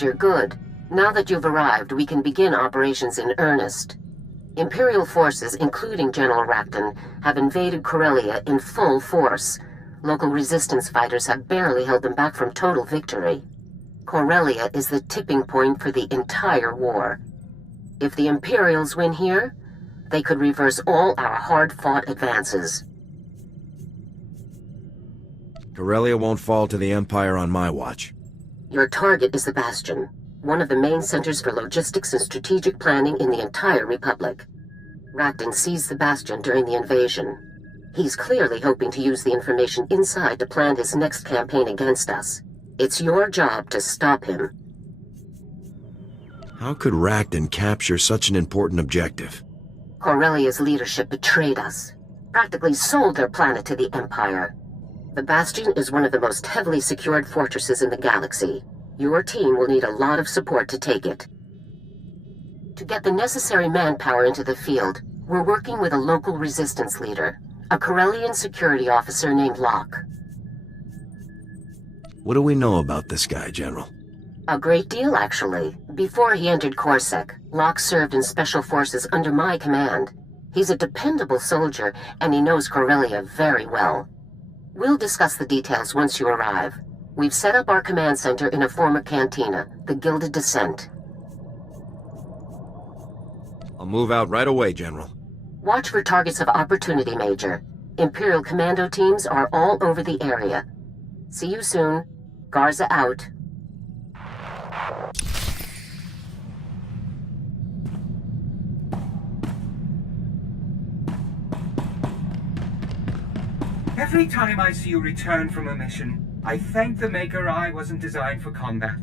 Major, good. Now that you've arrived, we can begin operations in earnest. Imperial forces, including General Rakton, have invaded Corellia in full force. Local resistance fighters have barely held them back from total victory. Corellia is the tipping point for the entire war. If the Imperials win here, they could reverse all our hard-fought advances. Corellia won't fall to the Empire on my watch. Your target is the Bastion, one of the main centers for logistics and strategic planning in the entire Republic. Rakton seized the Bastion during the invasion. He's clearly hoping to use the information inside to plan his next campaign against us. It's your job to stop him. How could Rakton capture such an important objective? Corellia's leadership betrayed us, practically sold their planet to the Empire. The Bastion is one of the most heavily secured fortresses in the galaxy. Your team will need a lot of support to take it. To get the necessary manpower into the field, we're working with a local resistance leader, a Corellian security officer named Locke. What do we know about this guy, General? A great deal, actually. Before he entered Coruscant, Locke served in Special Forces under my command. He's a dependable soldier, and he knows Corellia very well. We'll discuss the details once you arrive. We've set up our command center in a former cantina, the Gilded Descent. I'll move out right away, General. Watch for targets of opportunity, Major. Imperial commando teams are all over the area. See you soon. Garza out. Every time I see you return from a mission, I thank the Maker I wasn't designed for combat.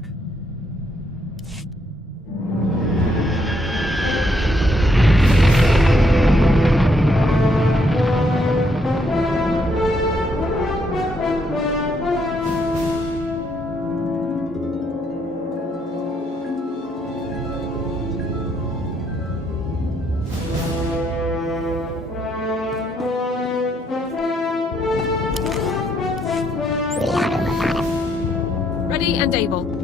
Ready and able.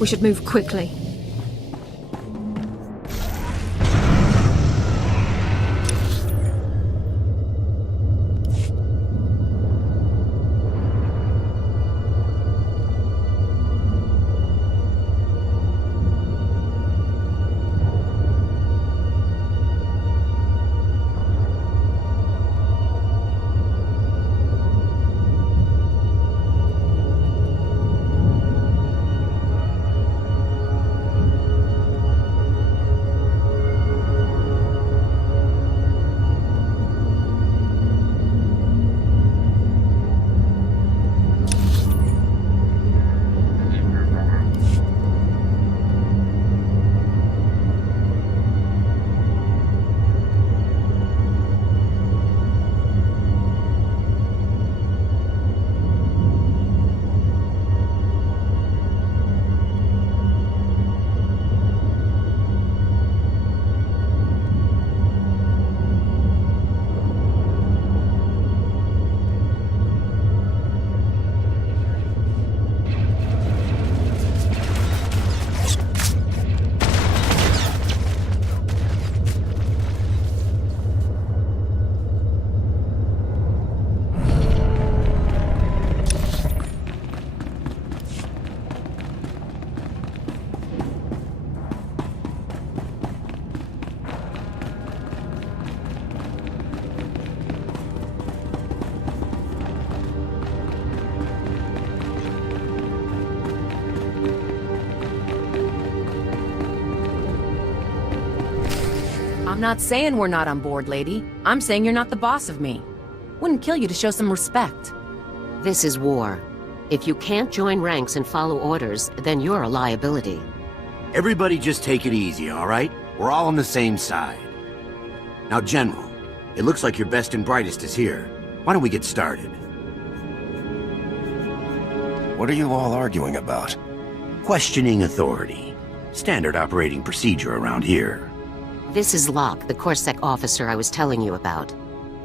We should move quickly. I'm not saying we're not on board, lady. I'm saying you're not the boss of me. Wouldn't kill you to show some respect. This is war. If you can't join ranks and follow orders, then you're a liability. Everybody just take it easy, all right? We're all on the same side. Now, General, it looks like your best and brightest is here. Why don't we get started? What are you all arguing about? Questioning authority. Standard operating procedure around here. This is Locke, the CorSec officer I was telling you about.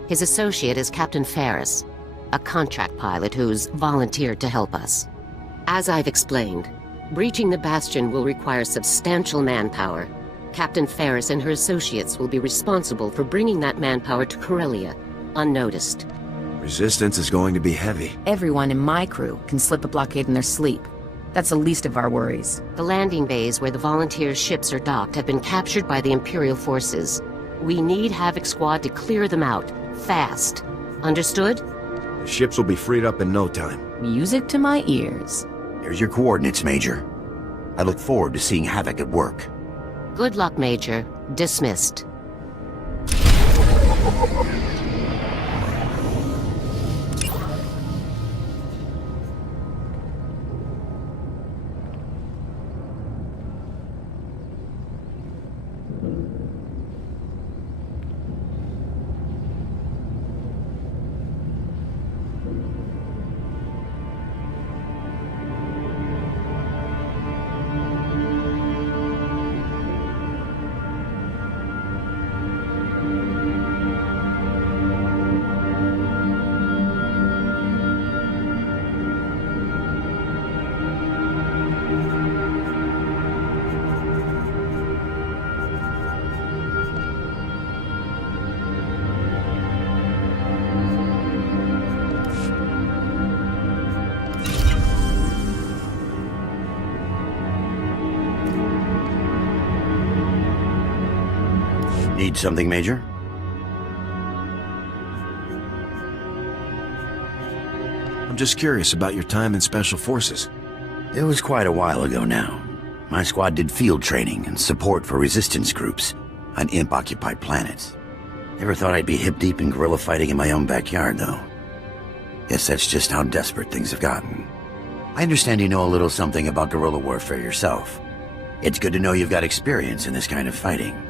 His associate is Captain Ferris, a contract pilot who's volunteered to help us. As I've explained, breaching the Bastion will require substantial manpower. Captain Ferris and her associates will be responsible for bringing that manpower to Corellia, unnoticed. Resistance is going to be heavy. Everyone in my crew can slip a blockade in their sleep. That's the least of our worries. The landing bays where the volunteers' ships are docked have been captured by the Imperial forces. We need Havoc Squad to clear them out, fast. Understood? The ships will be freed up in no time. Music to my ears. Here's your coordinates, Major. I look forward to seeing Havoc at work. Good luck, Major. Dismissed. Need something, Major? I'm just curious about your time in Special Forces. It was quite a while ago now. My squad did field training and support for resistance groups on imp-occupied planets. Never thought I'd be hip-deep in guerrilla fighting in my own backyard, though. Guess that's just how desperate things have gotten. I understand you know a little something about guerrilla warfare yourself. It's good to know you've got experience in this kind of fighting.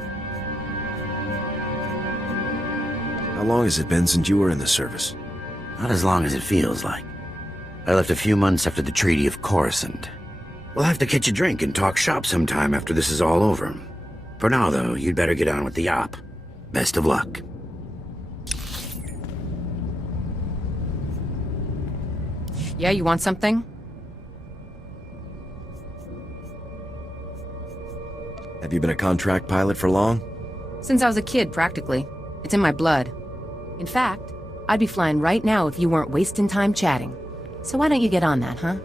How long has it been since you were in the service? Not as long as it feels like. I left a few months after the Treaty of Coruscant. We'll have to catch a drink and talk shop sometime after this is all over. For now, though, you'd better get on with the op. Best of luck. Yeah, you want something? Have you been a contract pilot for long? Since I was a kid, practically. It's in my blood. In fact, I'd be flying right now if you weren't wasting time chatting. So why don't you get on that, huh?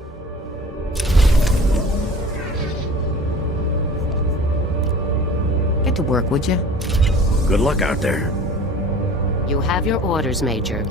Get to work, would you? Good luck out there. You have your orders, Major.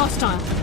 hostile.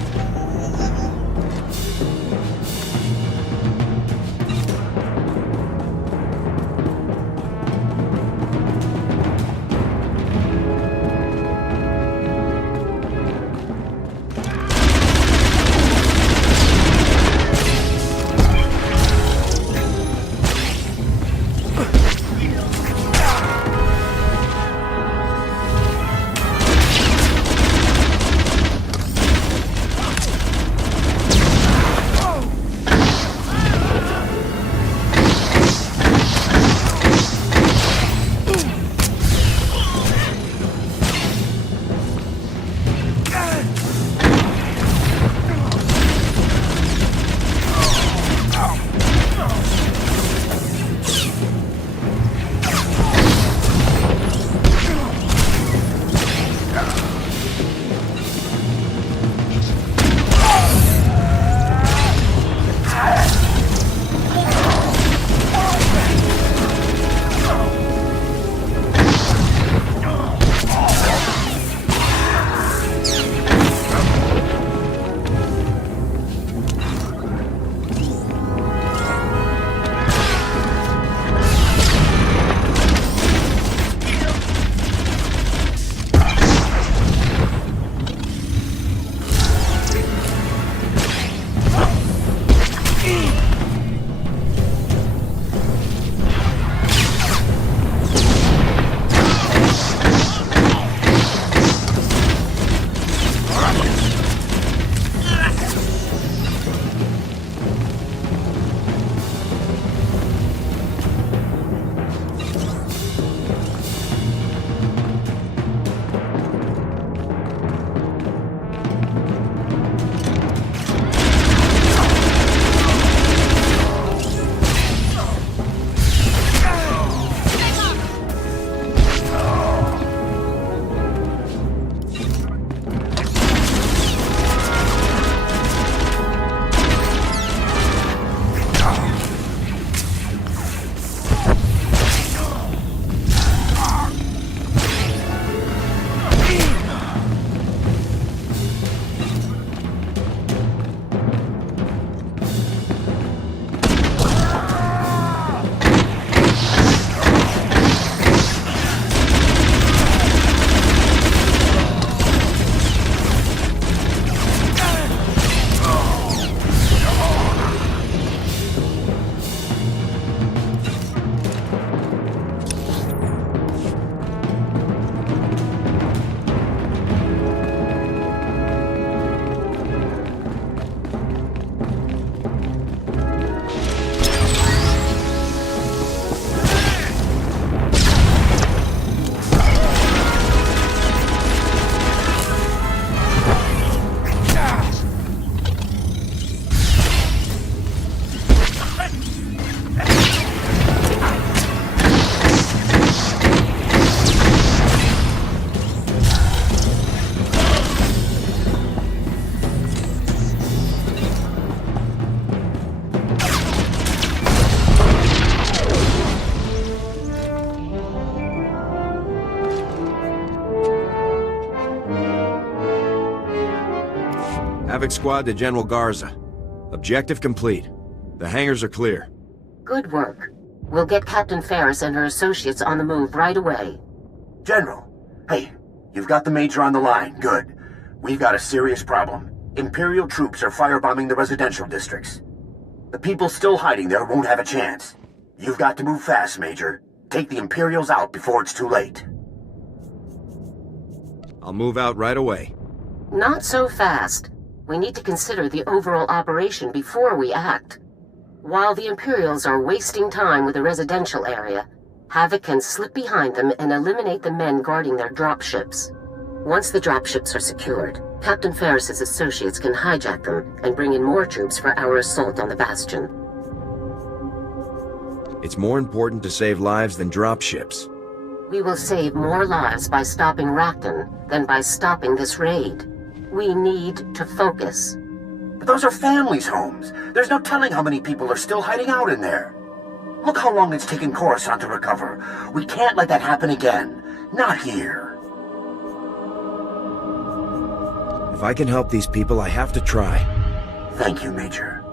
Havoc Squad to General Garza. Objective complete. The hangars are clear. Good work. We'll get Captain Ferris and her associates on the move right away. General, hey, you've got the Major on the line. Good. We've got a serious problem. Imperial troops are firebombing the residential districts. The people still hiding there won't have a chance. You've got to move fast, Major. Take the Imperials out before it's too late. I'll move out right away. Not so fast. We need to consider the overall operation before we act. While the Imperials are wasting time with the residential area, Havoc can slip behind them and eliminate the men guarding their dropships. Once the dropships are secured, Captain Ferris's associates can hijack them and bring in more troops for our assault on the Bastion. It's more important to save lives than dropships. We will save more lives by stopping Racton than by stopping this raid. We need to focus. But those are families' homes. There's no telling how many people are still hiding out in there. Look how long it's taken Coruscant to recover. We can't let that happen again. Not here. If I can help these people, I have to try. Thank you, Major.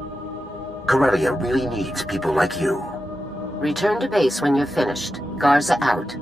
Corellia really needs people like you. Return to base when you're finished. Garza out.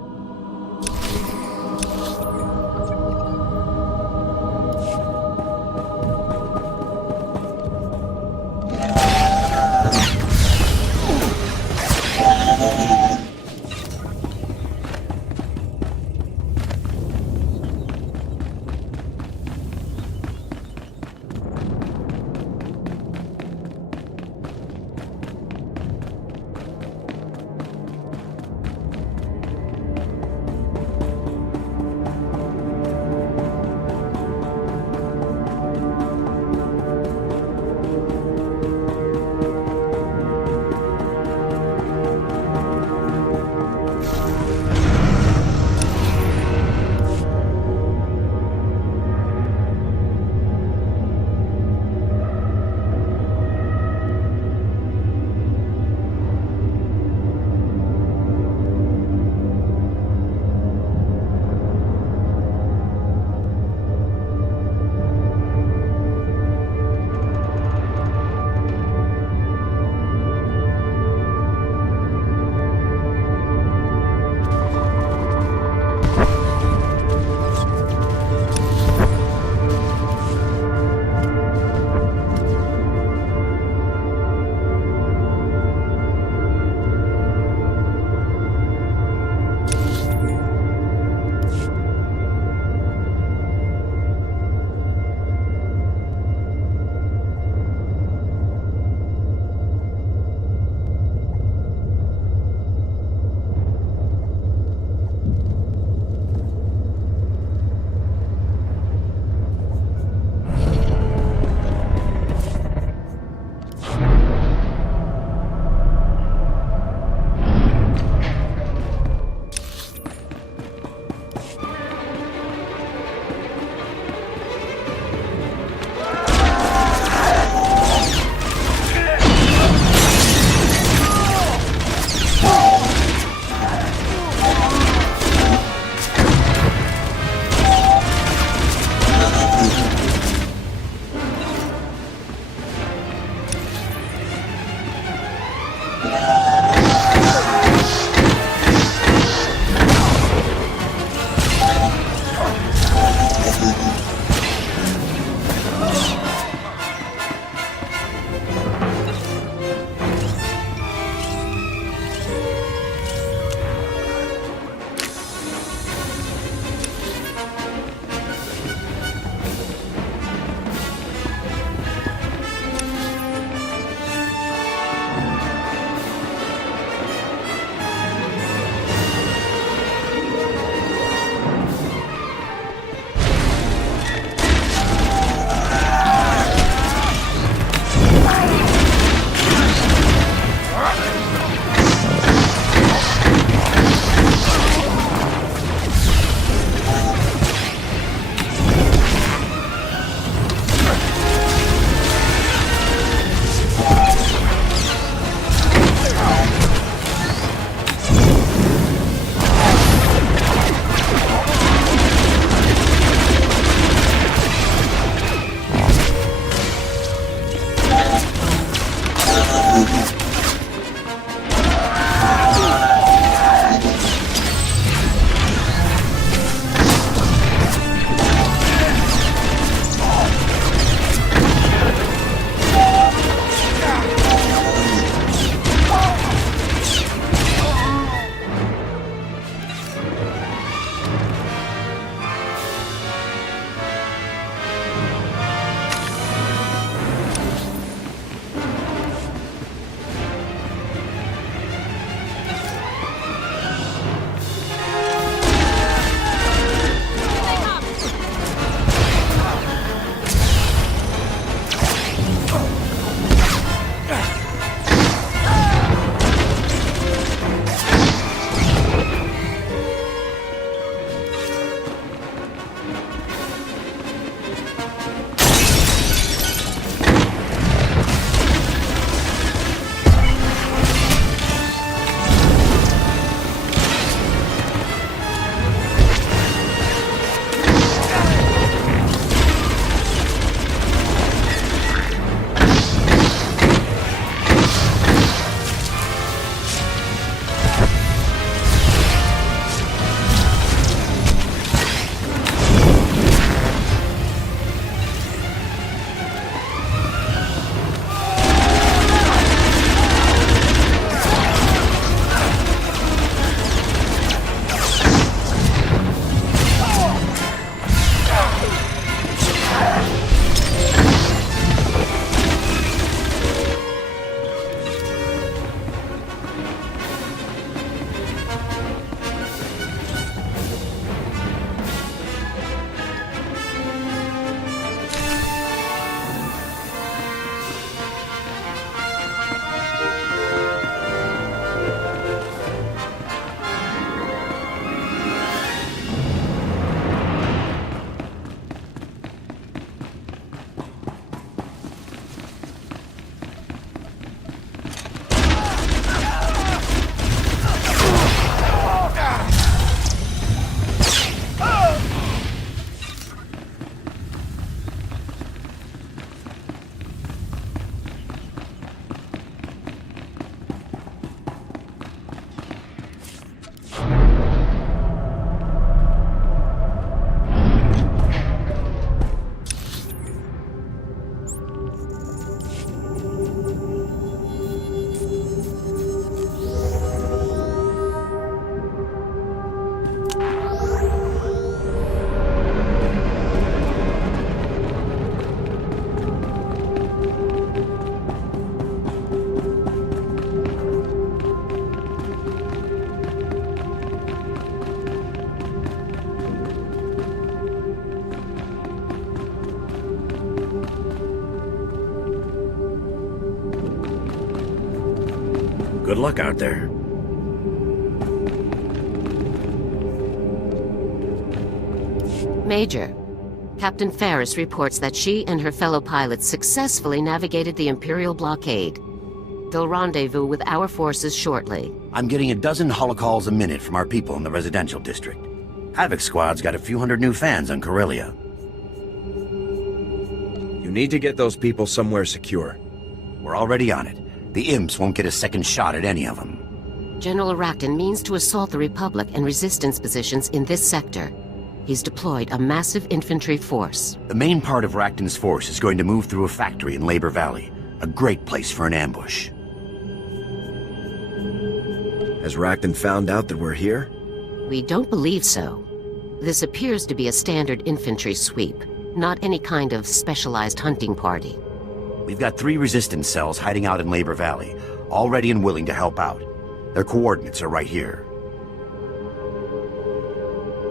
Good luck out there. Major, Captain Ferris reports that she and her fellow pilots successfully navigated the Imperial blockade. They'll rendezvous with our forces shortly. I'm getting a dozen holocalls a minute from our people in the residential district. Havoc Squad's got a few hundred new fans on Corellia. You need to get those people somewhere secure. We're already on it. The imps won't get a second shot at any of them. General Racton means to assault the Republic and Resistance positions in this sector. He's deployed a massive infantry force. The main part of Racton's force is going to move through a factory in Labor Valley. A great place for an ambush. Has Racton found out that we're here? We don't believe so. This appears to be a standard infantry sweep, not any kind of specialized hunting party. We've got 3 resistance cells hiding out in Labor Valley, all ready and willing to help out. Their coordinates are right here.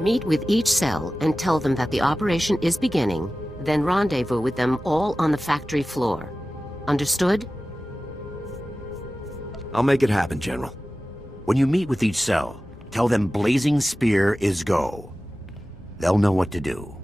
Meet with each cell and tell them that the operation is beginning, then rendezvous with them all on the factory floor. Understood? I'll make it happen, General. When you meet with each cell, tell them Blazing Spear is go. They'll know what to do.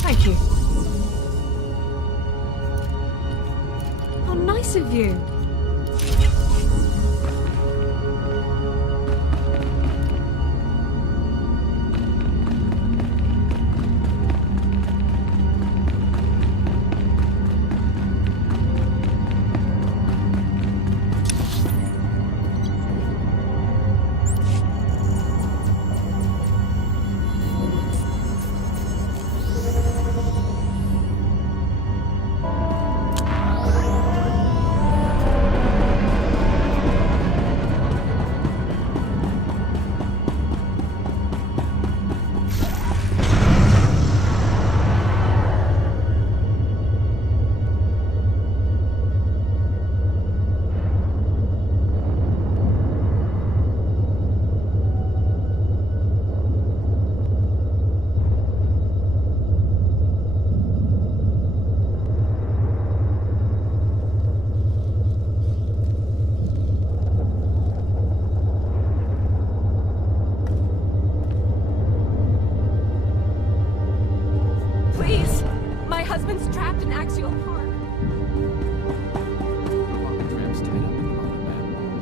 Thank you. How nice of you. Please! My husband's trapped in Axial Park.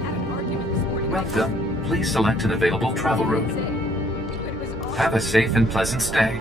Had an argument this morning. Welcome. Please select an available travel route. Have a safe and pleasant stay.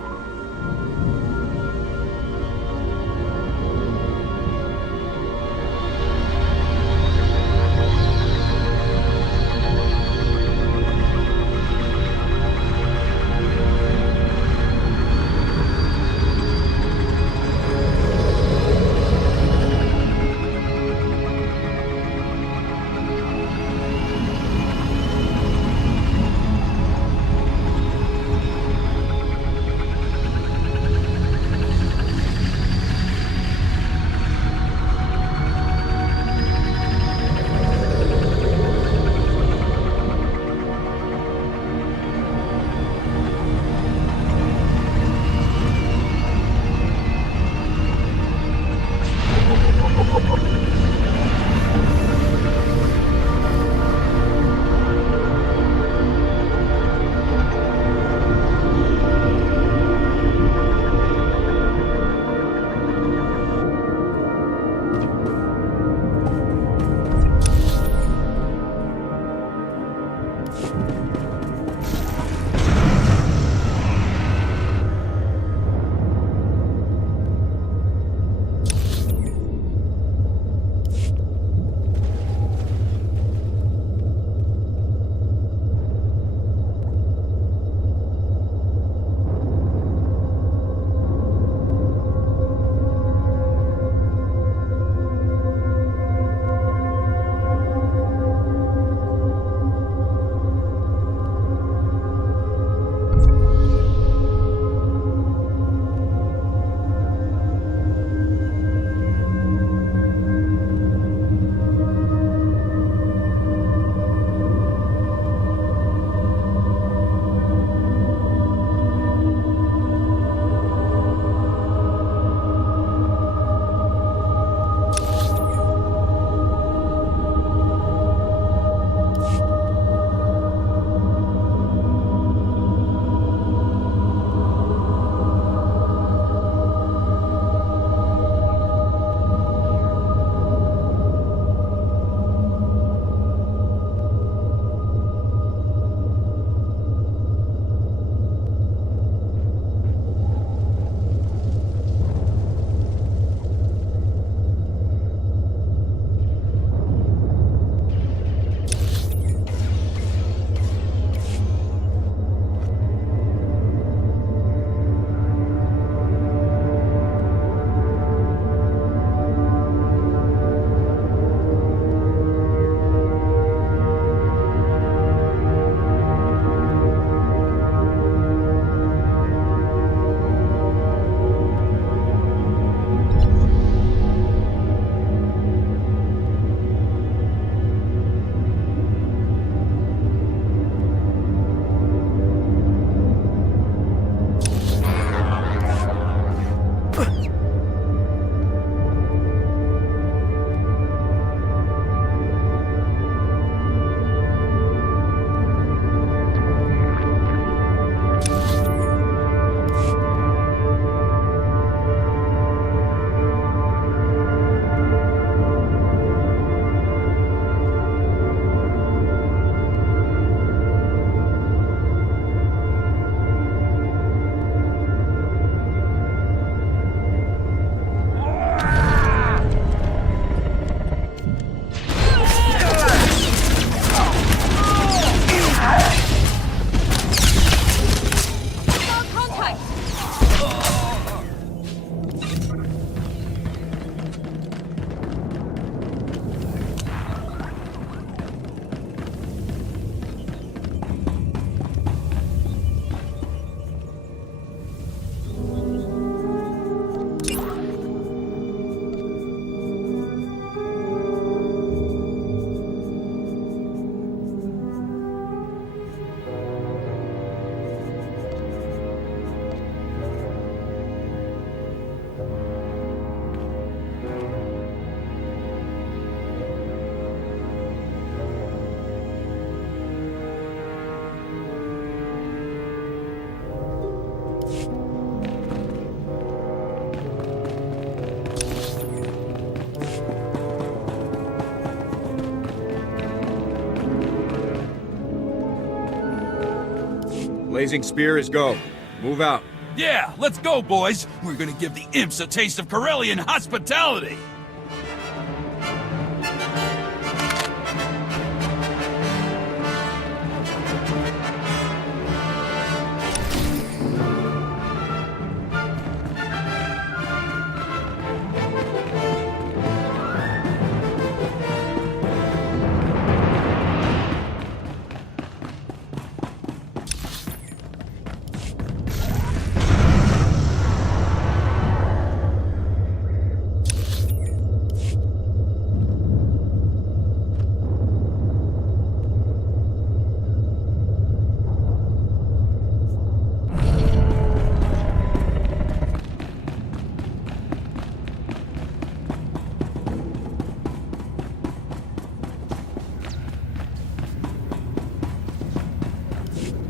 Blazing Spear is go. Move out. Yeah, let's go, boys! We're gonna give the imps a taste of Corellian hospitality!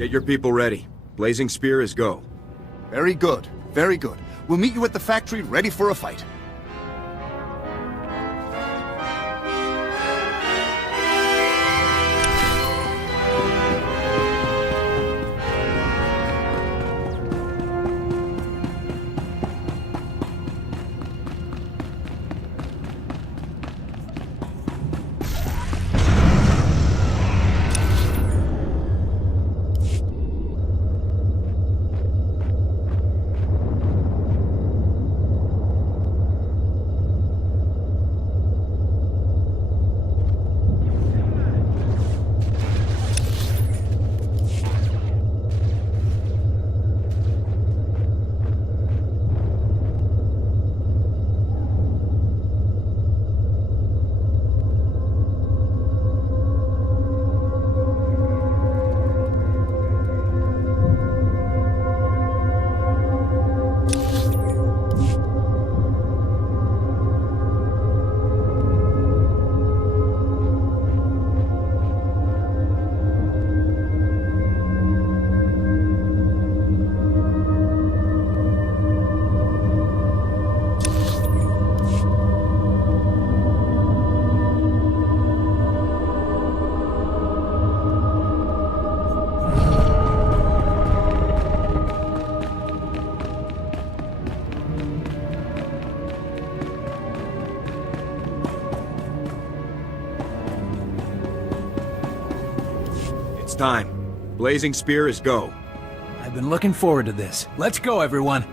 Get your people ready. Blazing Spear is go. Very good. Very good. We'll meet you at the factory ready for a fight. It's time. Blazing Spear is go. I've been looking forward to this. Let's go, everyone.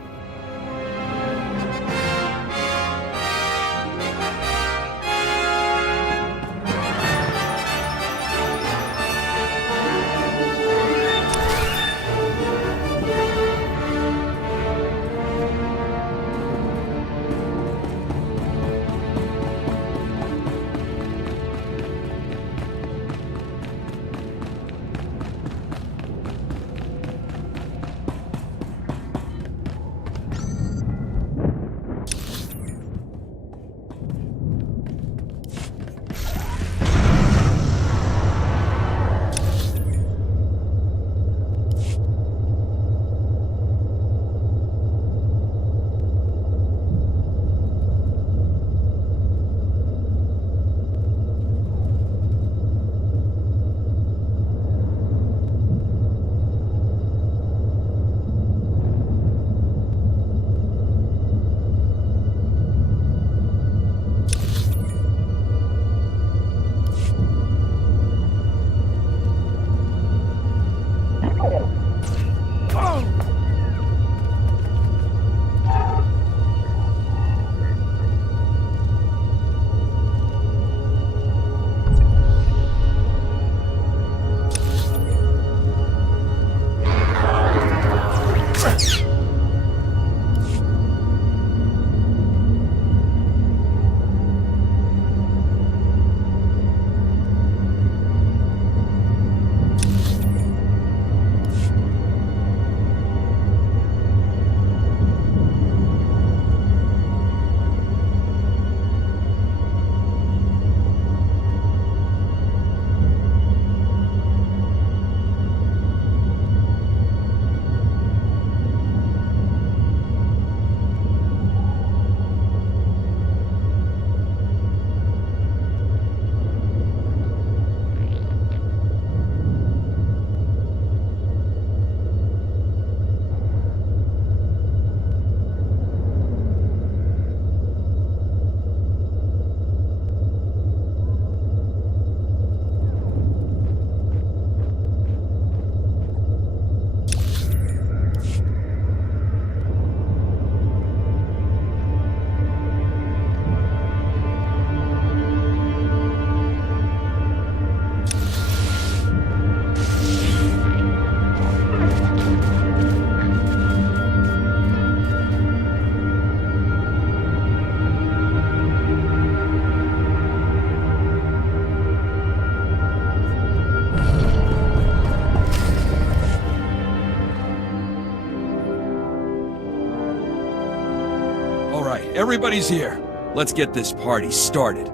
everybody's here. Let's get this party started.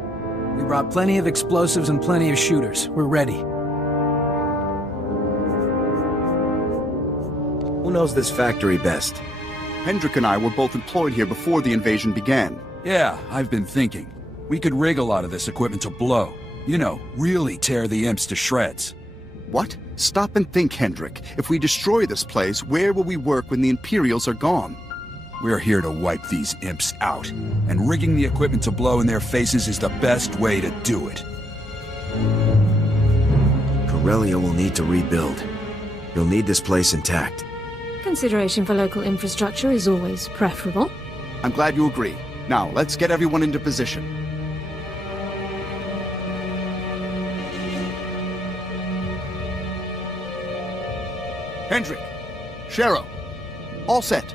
We brought plenty of explosives and plenty of shooters. We're ready. Who knows this factory best? Hendrik and I were both employed here before the invasion began. Yeah, I've been thinking. We could rig a lot of this equipment to blow. You know, really tear the imps to shreds. What? Stop and think, Hendrik. If we destroy this place, where will we work when the Imperials are gone? We're here to wipe these imps out, and rigging the equipment to blow in their faces is the best way to do it. Corellia will need to rebuild. You'll need this place intact. Consideration for local infrastructure is always preferable. I'm glad you agree. Now, let's get everyone into position. Hendrik, Shero, all set.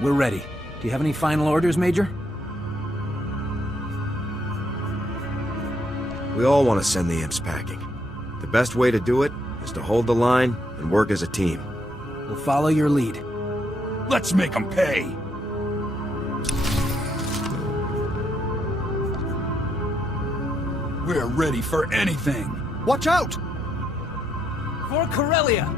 We're ready. Do you have any final orders, Major? We all want to send the imps packing. The best way to do it is to hold the line and work as a team. We'll follow your lead. Let's make them pay! We're ready for anything! Watch out! For Corellia!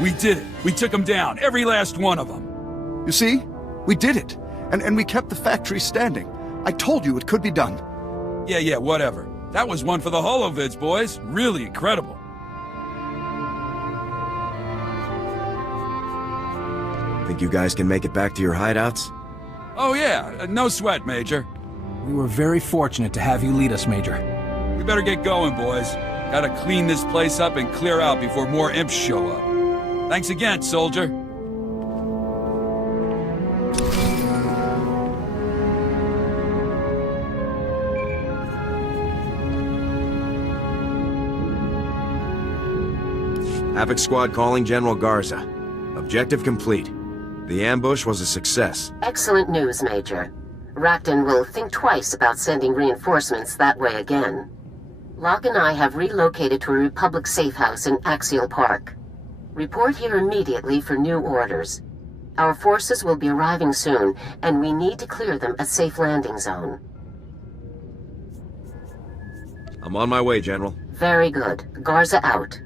We did it. We took them down, every last one of them. You see? We did it. And we kept the factory standing. I told you it could be done. Yeah, whatever. That was one for the Holovids, boys. Really incredible. Think you guys can make it back to your hideouts? Oh yeah, no sweat, Major. We were very fortunate to have you lead us, Major. We better get going, boys. Gotta clean this place up and clear out before more imps show up. Thanks again, soldier. Havoc Squad calling General Garza. Objective complete. The ambush was a success. Excellent news, Major. Rakton will think twice about sending reinforcements that way again. Locke and I have relocated to a Republic safe house in Axial Park. Report here immediately for new orders. Our forces will be arriving soon, and we need to clear them a safe landing zone. I'm on my way, General. Very good. Garza out.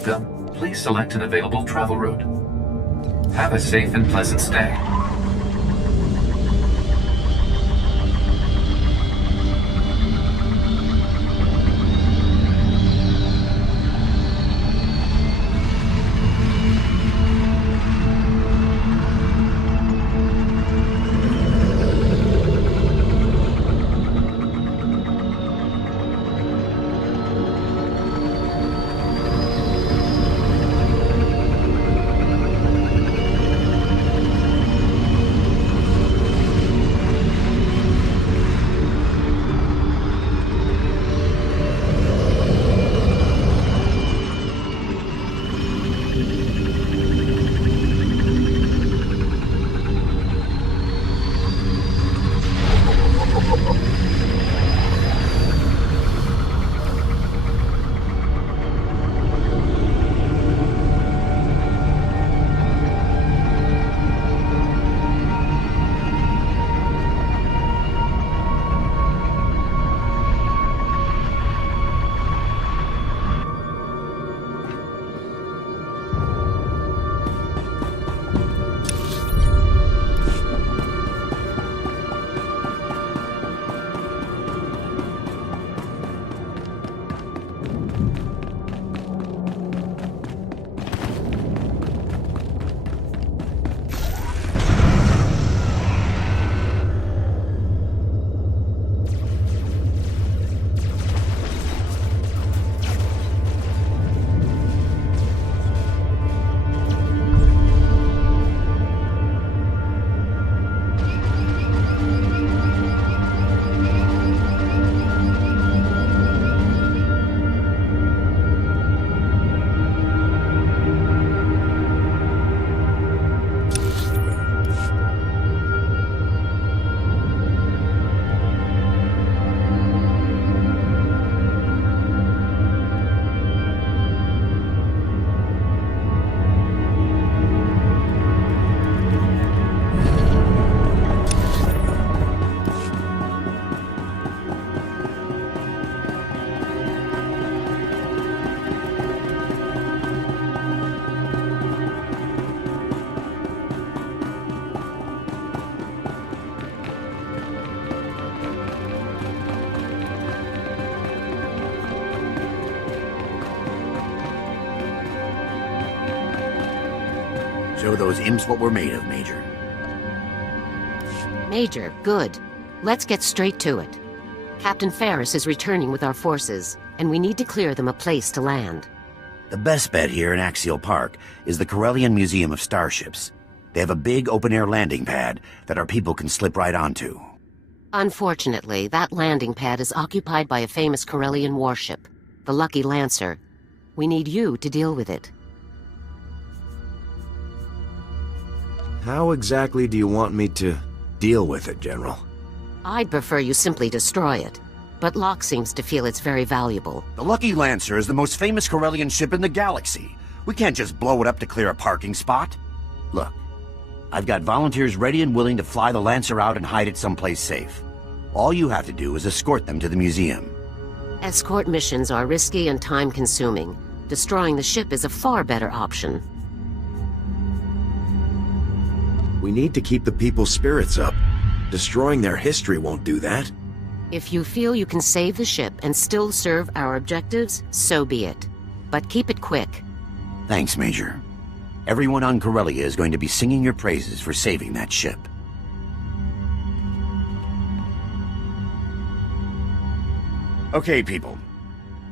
film, please select an available travel route. Have a safe and pleasant stay. Show those imps what we're made of, Major. Major, good. Let's get straight to it. Captain Ferris is returning with our forces, and we need to clear them a place to land. The best bet here in Axial Park is the Corellian Museum of Starships. They have a big open-air landing pad that our people can slip right onto. Unfortunately, that landing pad is occupied by a famous Corellian warship, the Lucky Lancer. We need you to deal with it. How exactly do you want me to deal with it, General? I'd prefer you simply destroy it, but Locke seems to feel it's very valuable. The Lucky Lancer is the most famous Corellian ship in the galaxy. We can't just blow it up to clear a parking spot. Look, I've got volunteers ready and willing to fly the Lancer out and hide it someplace safe. All you have to do is escort them to the museum. Escort missions are risky and time-consuming. Destroying the ship is a far better option. We need to keep the people's spirits up. Destroying their history won't do that. If you feel you can save the ship and still serve our objectives, so be it. But keep it quick. Thanks, Major. Everyone on Corellia is going to be singing your praises for saving that ship. Okay, people.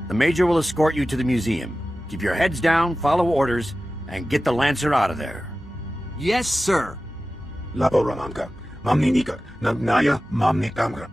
The Major will escort you to the museum. Keep your heads down, follow orders, and get the Lancer out of there. Yes, sir. Laboramanka, mamninika, nagnaya, mamnitamra.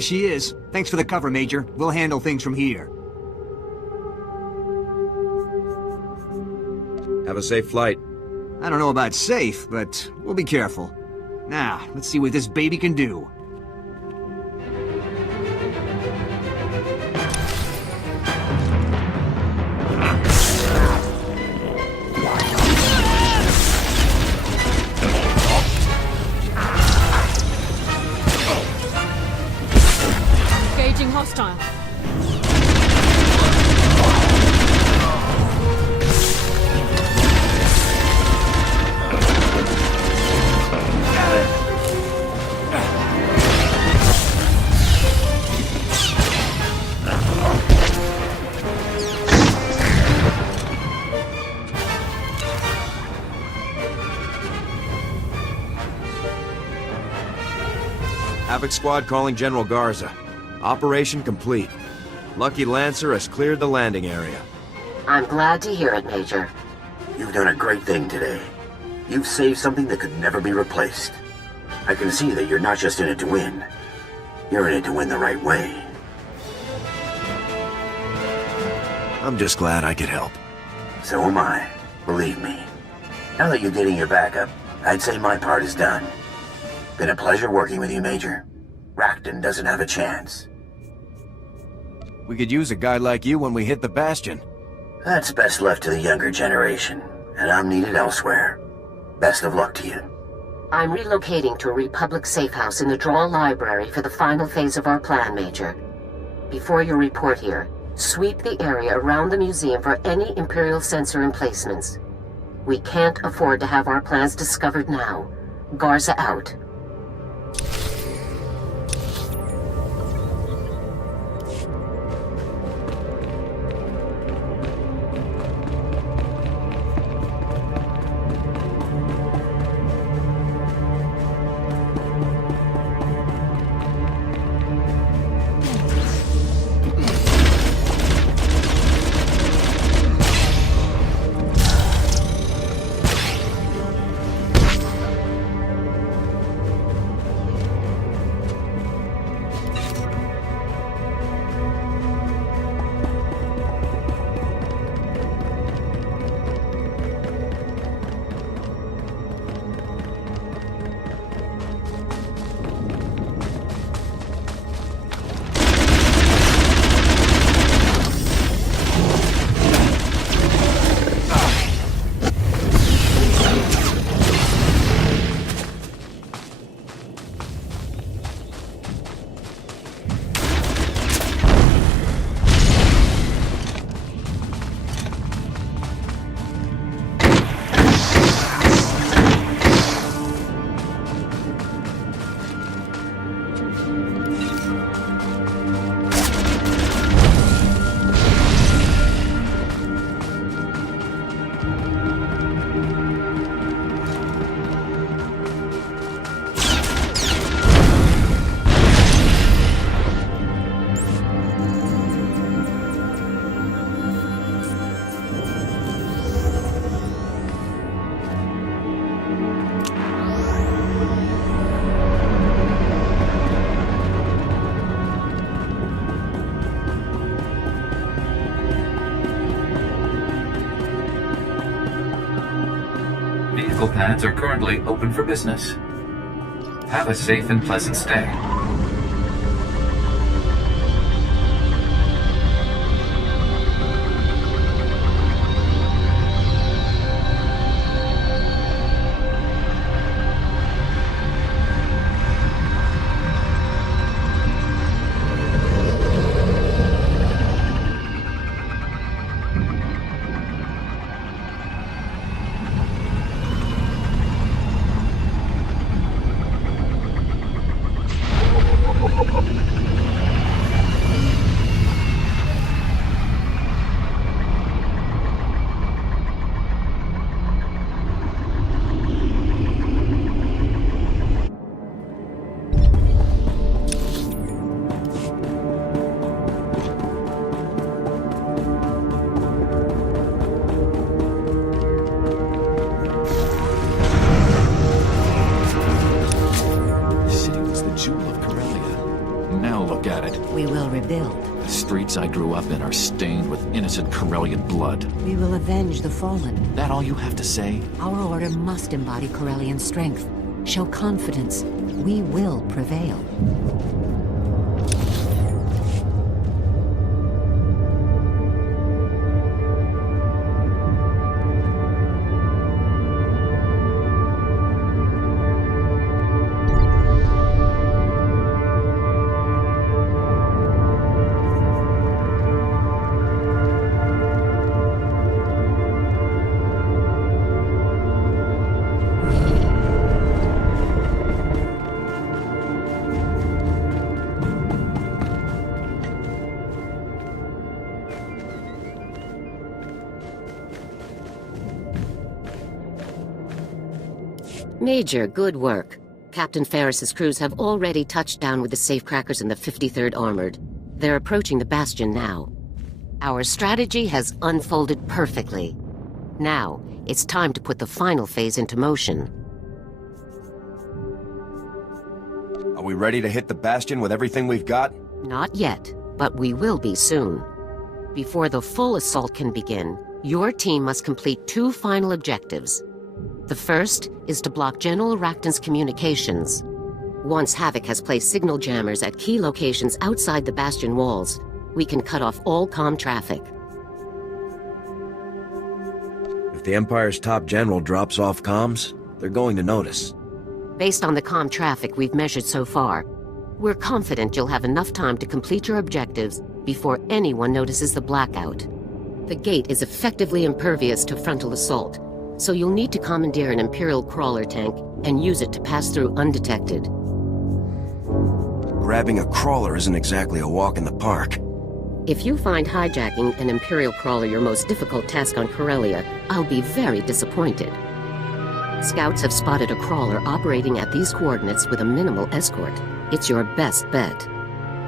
There she is. Thanks for the cover, Major. We'll handle things from here. Have a safe flight. I don't know about safe, but we'll be careful. Now, let's see what this baby can do. Engaging hostile. Havoc Squad calling General Garza. Operation complete. Lucky Lancer has cleared the landing area. I'm glad to hear it, Major. You've done a great thing today. You've saved something that could never be replaced. I can see that you're not just in it to win. You're in it to win the right way. I'm just glad I could help. So am I. Believe me. Now that you're getting your backup, I'd say my part is done. Been a pleasure working with you, Major. Racton doesn't have a chance. We could use a guy like you when we hit the Bastion. That's best left to the younger generation, and I'm needed elsewhere. Best of luck to you. I'm relocating to a Republic safe house in the Draw Library for the final phase of our plan, Major. Before you report here, sweep the area around the museum for any Imperial sensor emplacements. We can't afford to have our plans discovered now. Garza out. Vehicle pads are currently open for business. Have a safe and pleasant stay. killed. The streets I grew up in are stained with innocent Corellian blood. We will avenge the fallen. That all you have to say? Our order must embody Corellian strength. Show confidence. We will prevail. Major, good work. Captain Ferris's crews have already touched down with the safecrackers in the 53rd Armored. They're approaching the Bastion now. Our strategy has unfolded perfectly. Now, it's time to put the final phase into motion. Are we ready to hit the Bastion with everything we've got? Not yet, but we will be soon. Before the full assault can begin, your team must complete 2 final objectives. The first is to block General Racton's communications. Once Havoc has placed signal jammers at key locations outside the Bastion walls, we can cut off all comm traffic. If the Empire's top general drops off comms, they're going to notice. Based on the comm traffic we've measured so far, we're confident you'll have enough time to complete your objectives before anyone notices the blackout. The gate is effectively impervious to frontal assault, so you'll need to commandeer an Imperial crawler tank and use it to pass through undetected. Grabbing a crawler isn't exactly a walk in the park. If you find hijacking an Imperial crawler your most difficult task on Corellia, I'll be very disappointed. Scouts have spotted a crawler operating at these coordinates with a minimal escort. It's your best bet.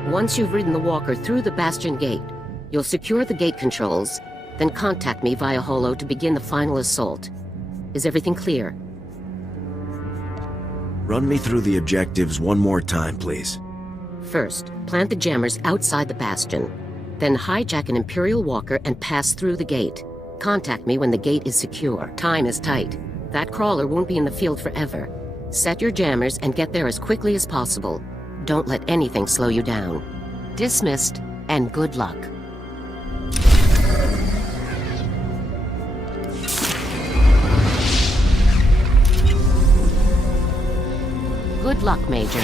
Once you've ridden the walker through the Bastion gate, you'll secure the gate controls, then contact me via holo to begin the final assault. Is everything clear? Run me through the objectives one more time, please. First, plant the jammers outside the Bastion. Then hijack an Imperial walker and pass through the gate. Contact me when the gate is secure. Time is tight. That crawler won't be in the field forever. Set your jammers and get there as quickly as possible. Don't let anything slow you down. Dismissed, and good luck. Good luck, Major.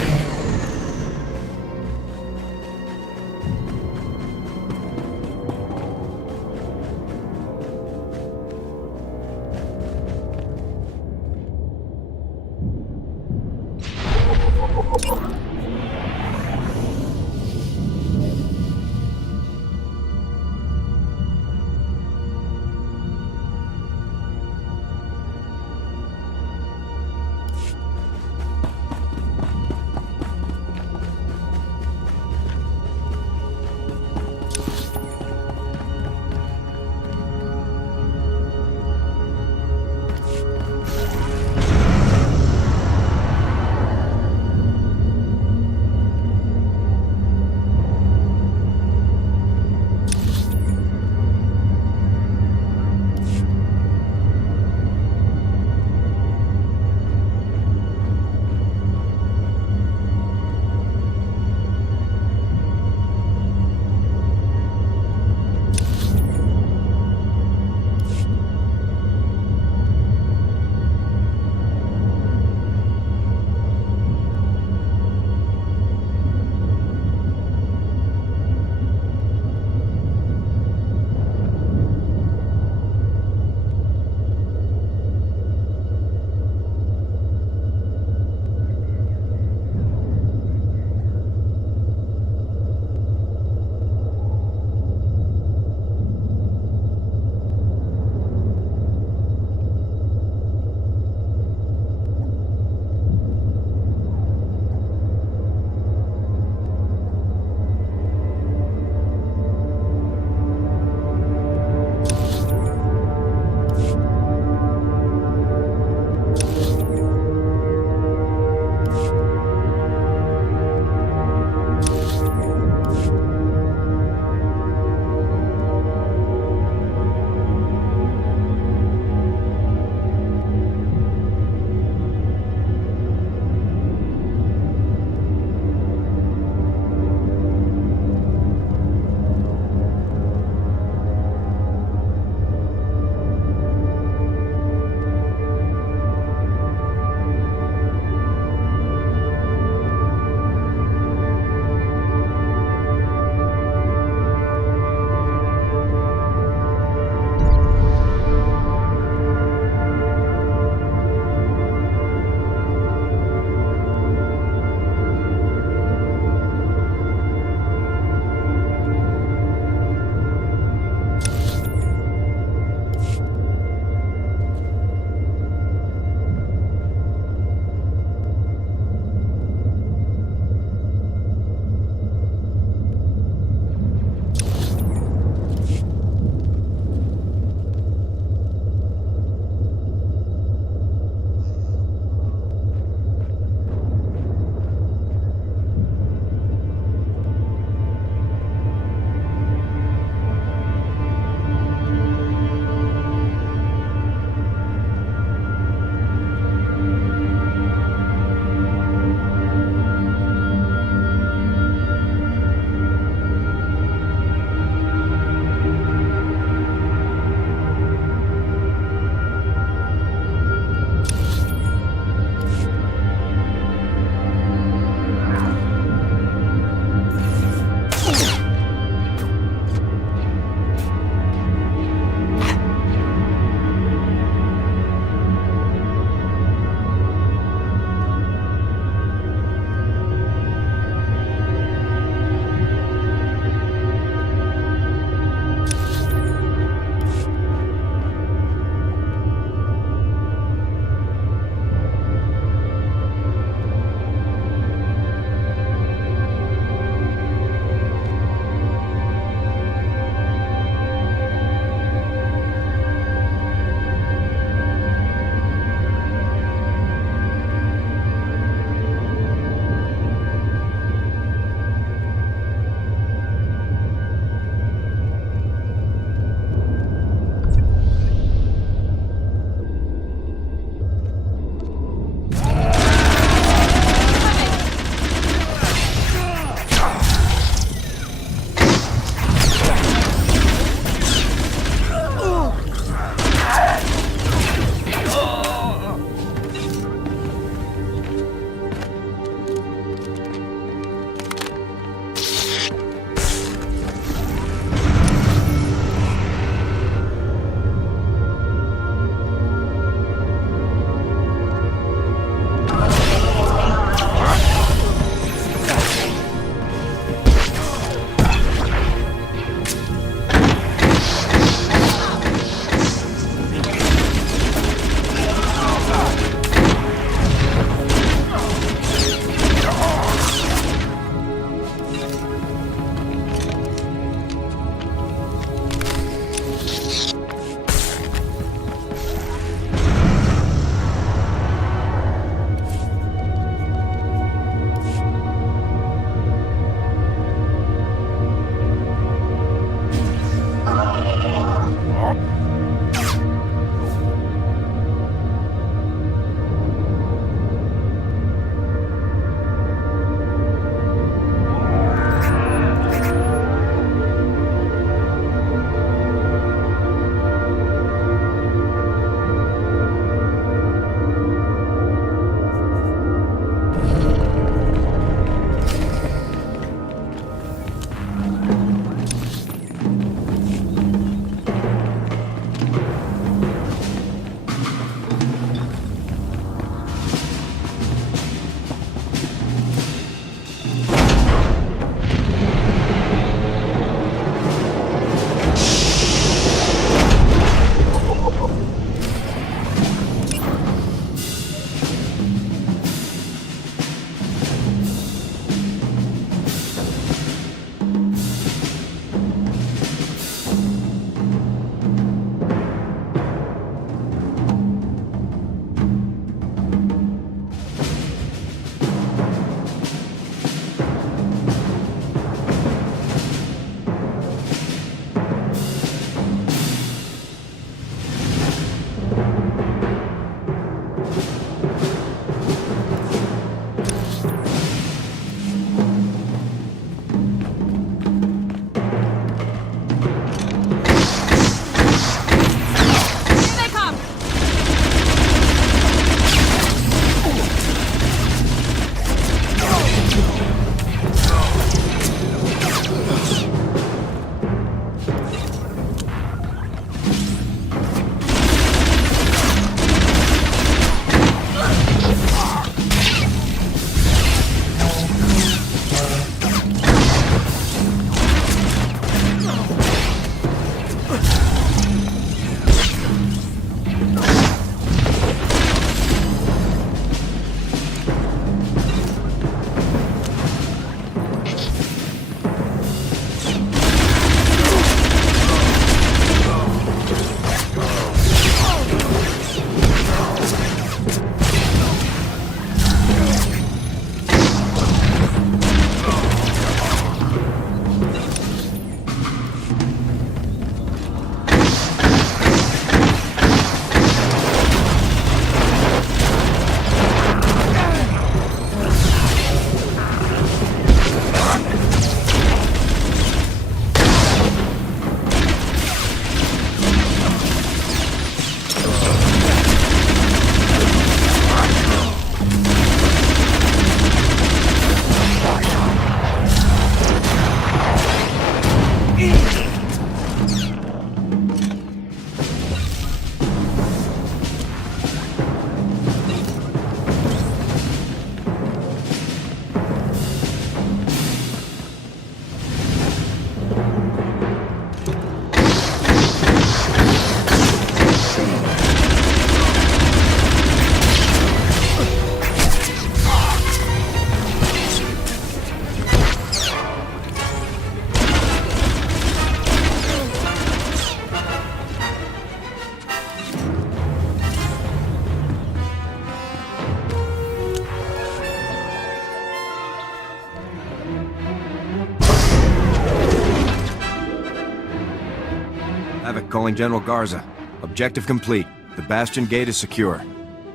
Havoc calling General Garza. Objective complete. The Bastion Gate is secure.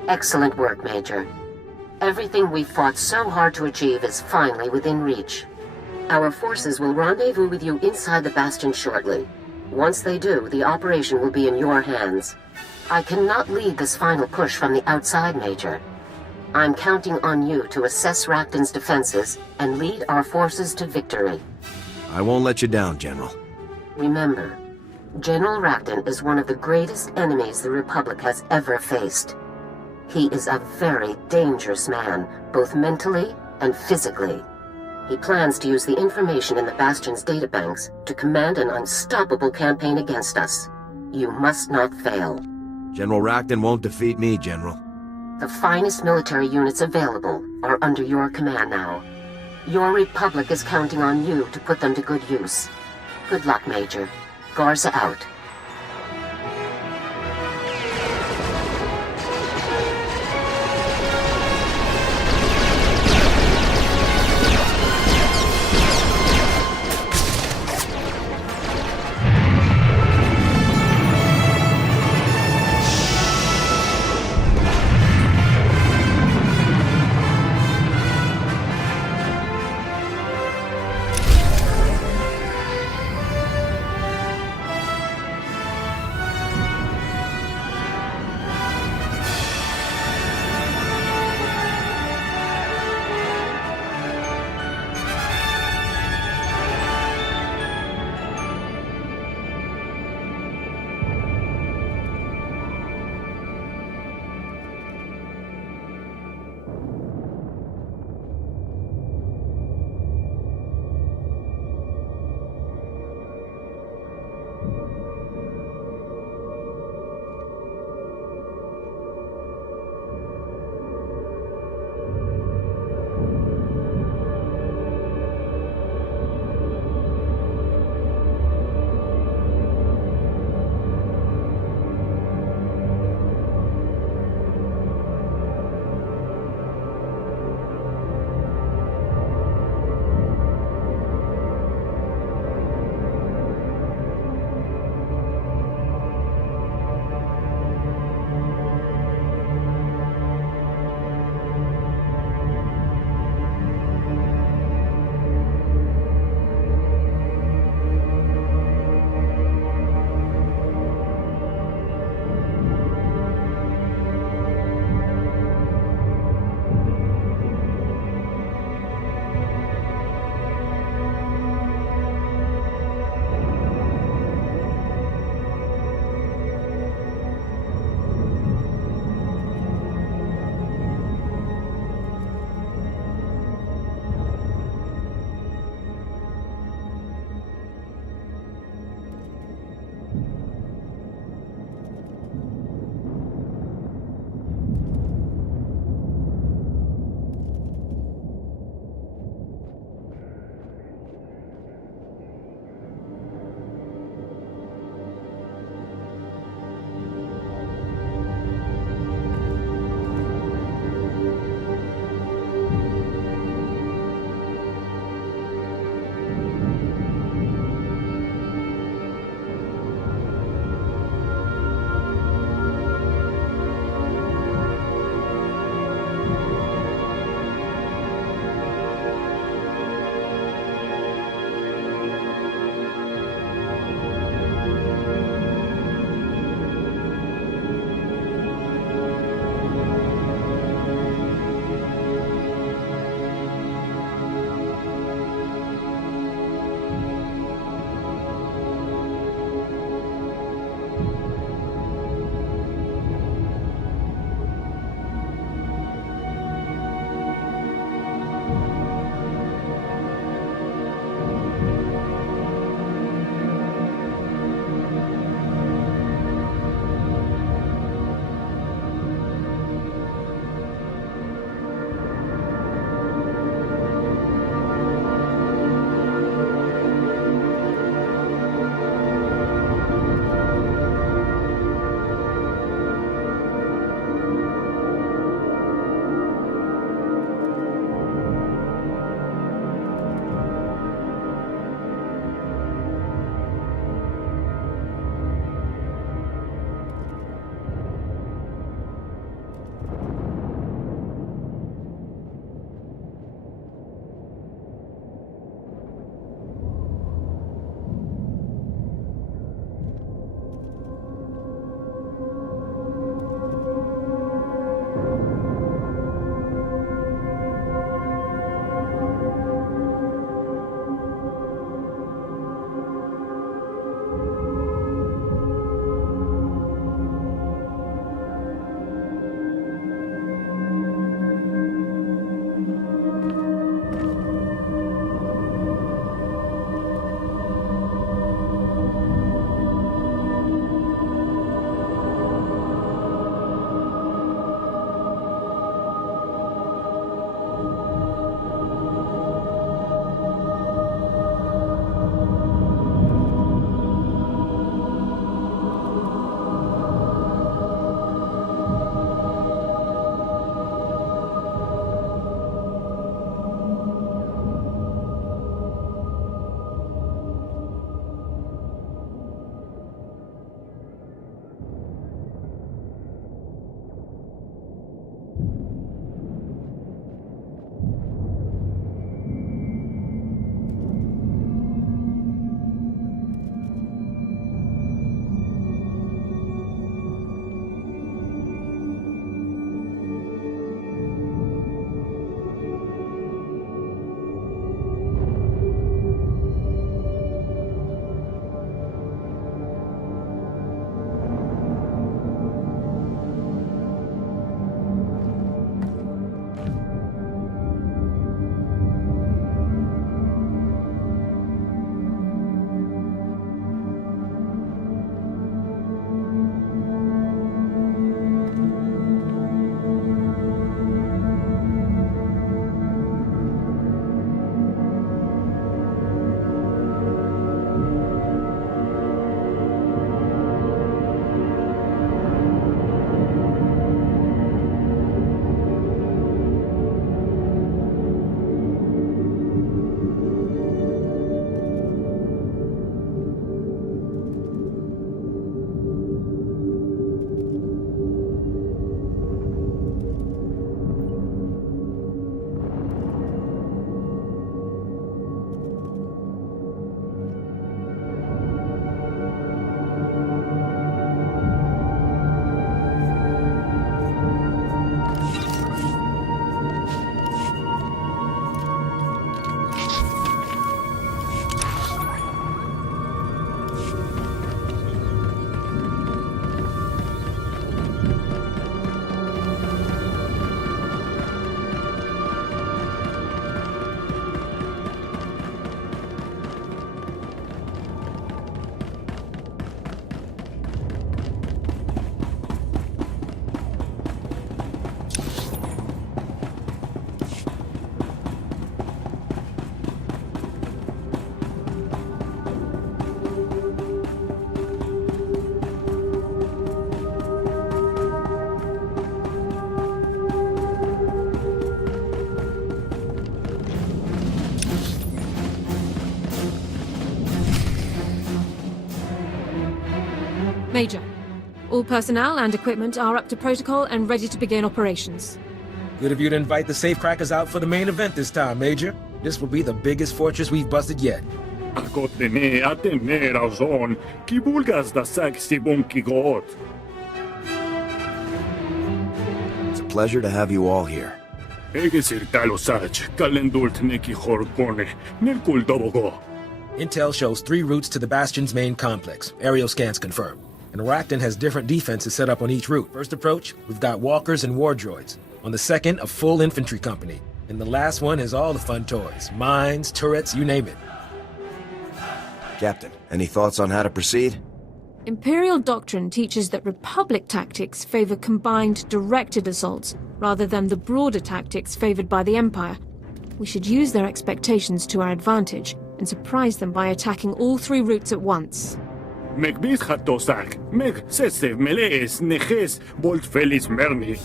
Excellent work, Major. Everything we fought so hard to achieve is finally within reach. Our forces will rendezvous with you inside the Bastion shortly. Once they do, the operation will be in your hands. I cannot lead this final push from the outside, Major. I'm counting on you to assess Racton's defenses and lead our forces to victory. I won't let you down, General. Remember, General Racton is one of the greatest enemies the Republic has ever faced. He is a very dangerous man, both mentally and physically. He plans to use the information in the Bastion's databanks to command an unstoppable campaign against us. You must not fail. General Racton won't defeat me, General. The finest military units available are under your command now. Your Republic is counting on you to put them to good use. Good luck, Major. Garza out. Major, all personnel and equipment are up to protocol and ready to begin operations. Good of you to invite the safecrackers out for the main event this time, Major. This will be the biggest fortress we've busted yet. Atene razon, ki bulgas da saksi bonki got. It's a pleasure to have you all here. Egesir talo sach, kalendult neki horkone, nilkul dobogo. Intel shows 3 routes to the Bastion's main complex. Aerial scans confirm. And Racton has different defenses set up on each route. First approach, we've got walkers and war droids. On the second, a full infantry company. And the last one has all the fun toys. Mines, turrets, you name it. Captain, any thoughts on how to proceed? Imperial doctrine teaches that Republic tactics favor combined, directed assaults, rather than the broader tactics favored by the Empire. We should use their expectations to our advantage, and surprise them by attacking all 3 routes at once. Meg bis hatosak, meg sesev melees neches bolt felis merni.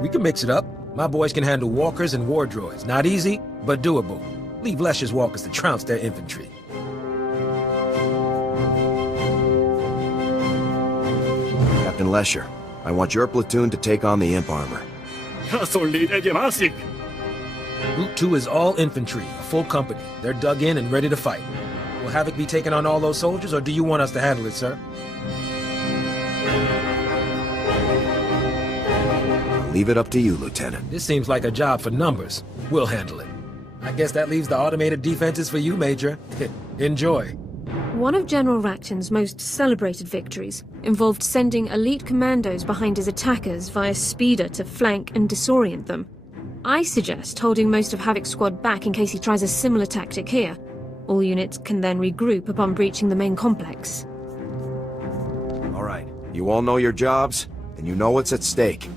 We can mix it up. My boys can handle walkers and war droids. Not easy, but doable. Leave Lesh's walkers to trounce their infantry. Captain Lesher, I want your platoon to take on the Imp armor. Route 2 is all infantry, a full company. They're dug in and ready to fight. Will Havoc be taking on all those soldiers, or do you want us to handle it, sir? I'll leave it up to you, Lieutenant. This seems like a job for numbers. We'll handle it. I guess that leaves the automated defenses for you, Major. Enjoy. One of General Racton's most celebrated victories involved sending elite commandos behind his attackers via speeder to flank and disorient them. I suggest holding most of Havoc's squad back in case he tries a similar tactic here. All units can then regroup upon breaching the main complex. All right. You all know your jobs, and you know what's at stake.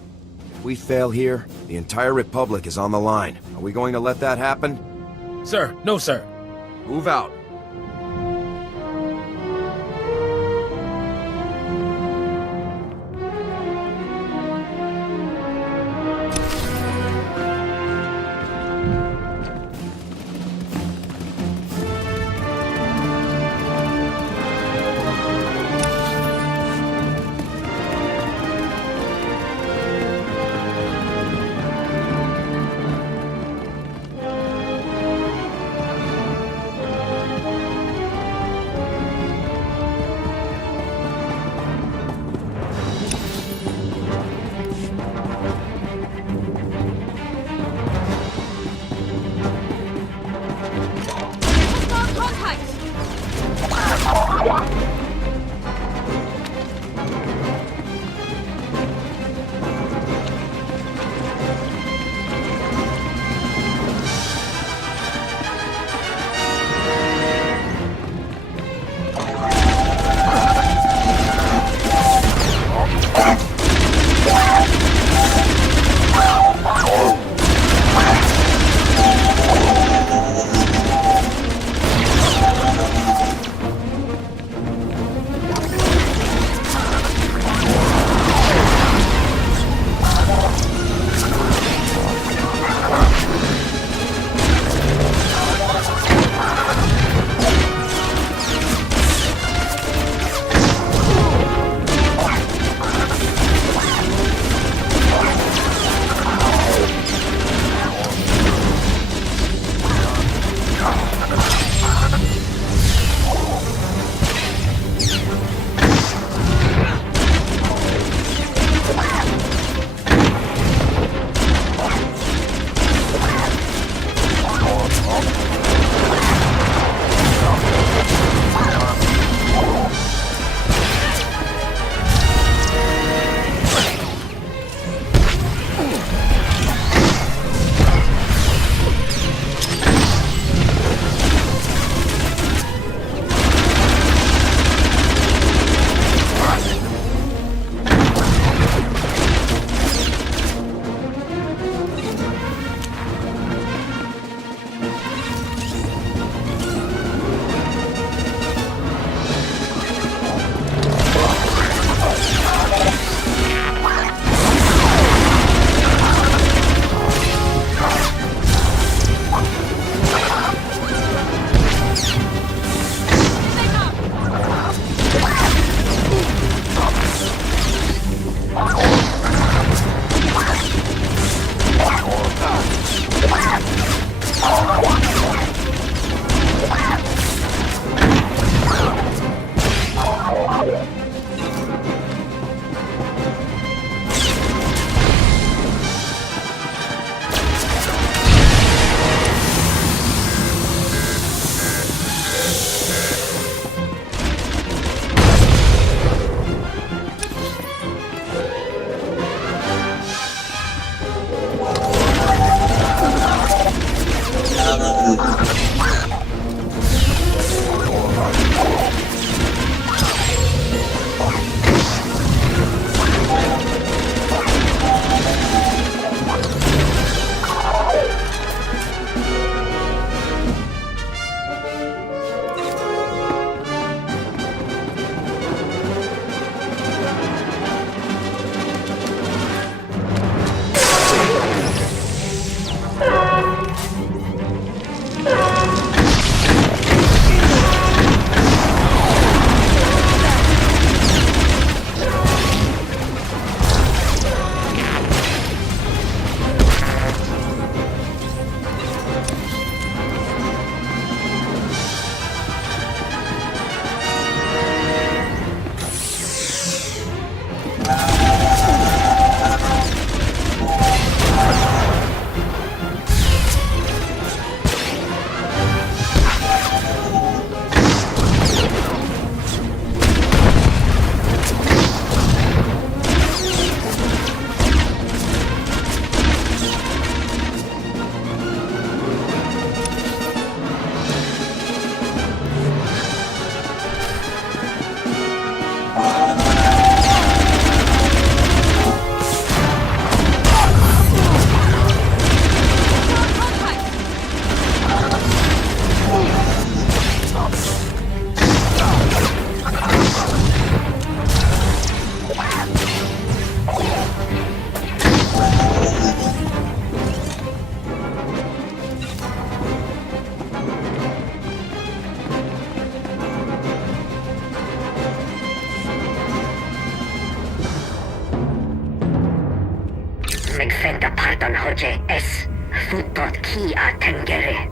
If we fail here, the entire Republic is on the line. Are we going to let that happen? Sir, no, sir. Move out. Don Hoje es Futot Ki a Tengere.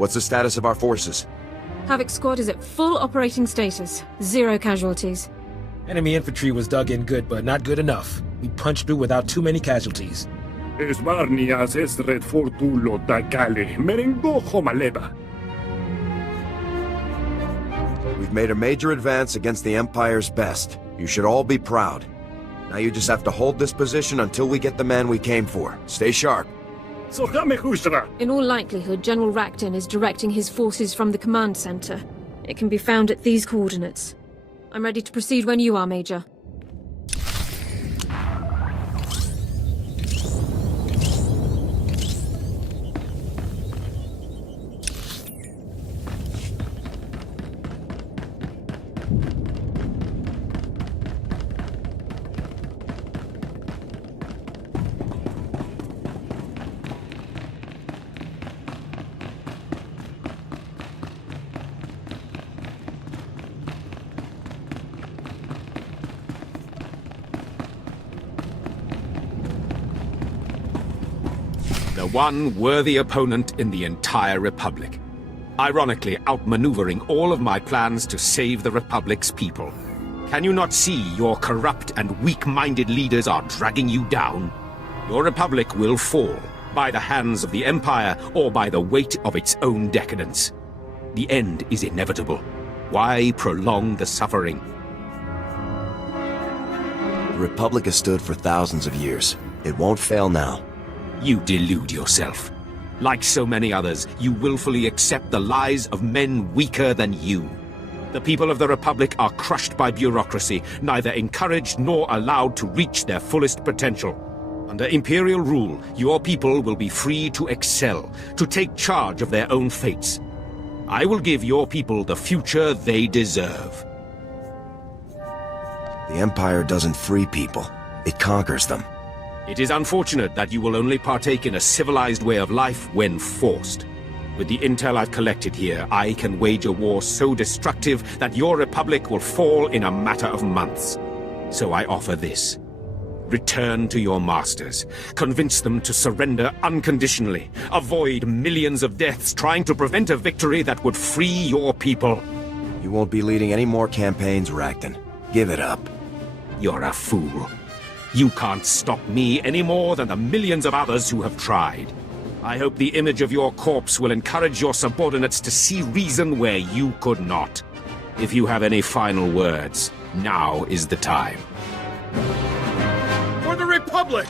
What's the status of our forces? Havoc Squad is at full operating status. 0 casualties. Enemy infantry was dug in good, but not good enough. We punched through without too many casualties. Esbarnias esret fortulo dagale, merengo homaleba. We've made a major advance against the Empire's best. You should all be proud. Now you just have to hold this position until we get the man we came for. Stay sharp. In all likelihood, General Rakton is directing his forces from the command center. It can be found at these coordinates. I'm ready to proceed when you are, Major. The one worthy opponent in the entire Republic. Ironically, outmaneuvering all of my plans to save the Republic's people. Can you not see your corrupt and weak-minded leaders are dragging you down? Your Republic will fall, by the hands of the Empire or by the weight of its own decadence. The end is inevitable. Why prolong the suffering? The Republic has stood for thousands of years. It won't fail now. You delude yourself. Like so many others, you willfully accept the lies of men weaker than you. The people of the Republic are crushed by bureaucracy, neither encouraged nor allowed to reach their fullest potential. Under Imperial rule, your people will be free to excel, to take charge of their own fates. I will give your people the future they deserve. The Empire doesn't free people. It conquers them. It is unfortunate that you will only partake in a civilized way of life when forced. With the intel I've collected here, I can wage a war so destructive that your Republic will fall in a matter of months. So I offer this. Return to your masters. Convince them to surrender unconditionally. Avoid millions of deaths trying to prevent a victory that would free your people. You won't be leading any more campaigns, Rakton. Give it up. You're a fool. You can't stop me any more than the millions of others who have tried. I hope the image of your corpse will encourage your subordinates to see reason where you could not. If you have any final words, now is the time. For the Republic!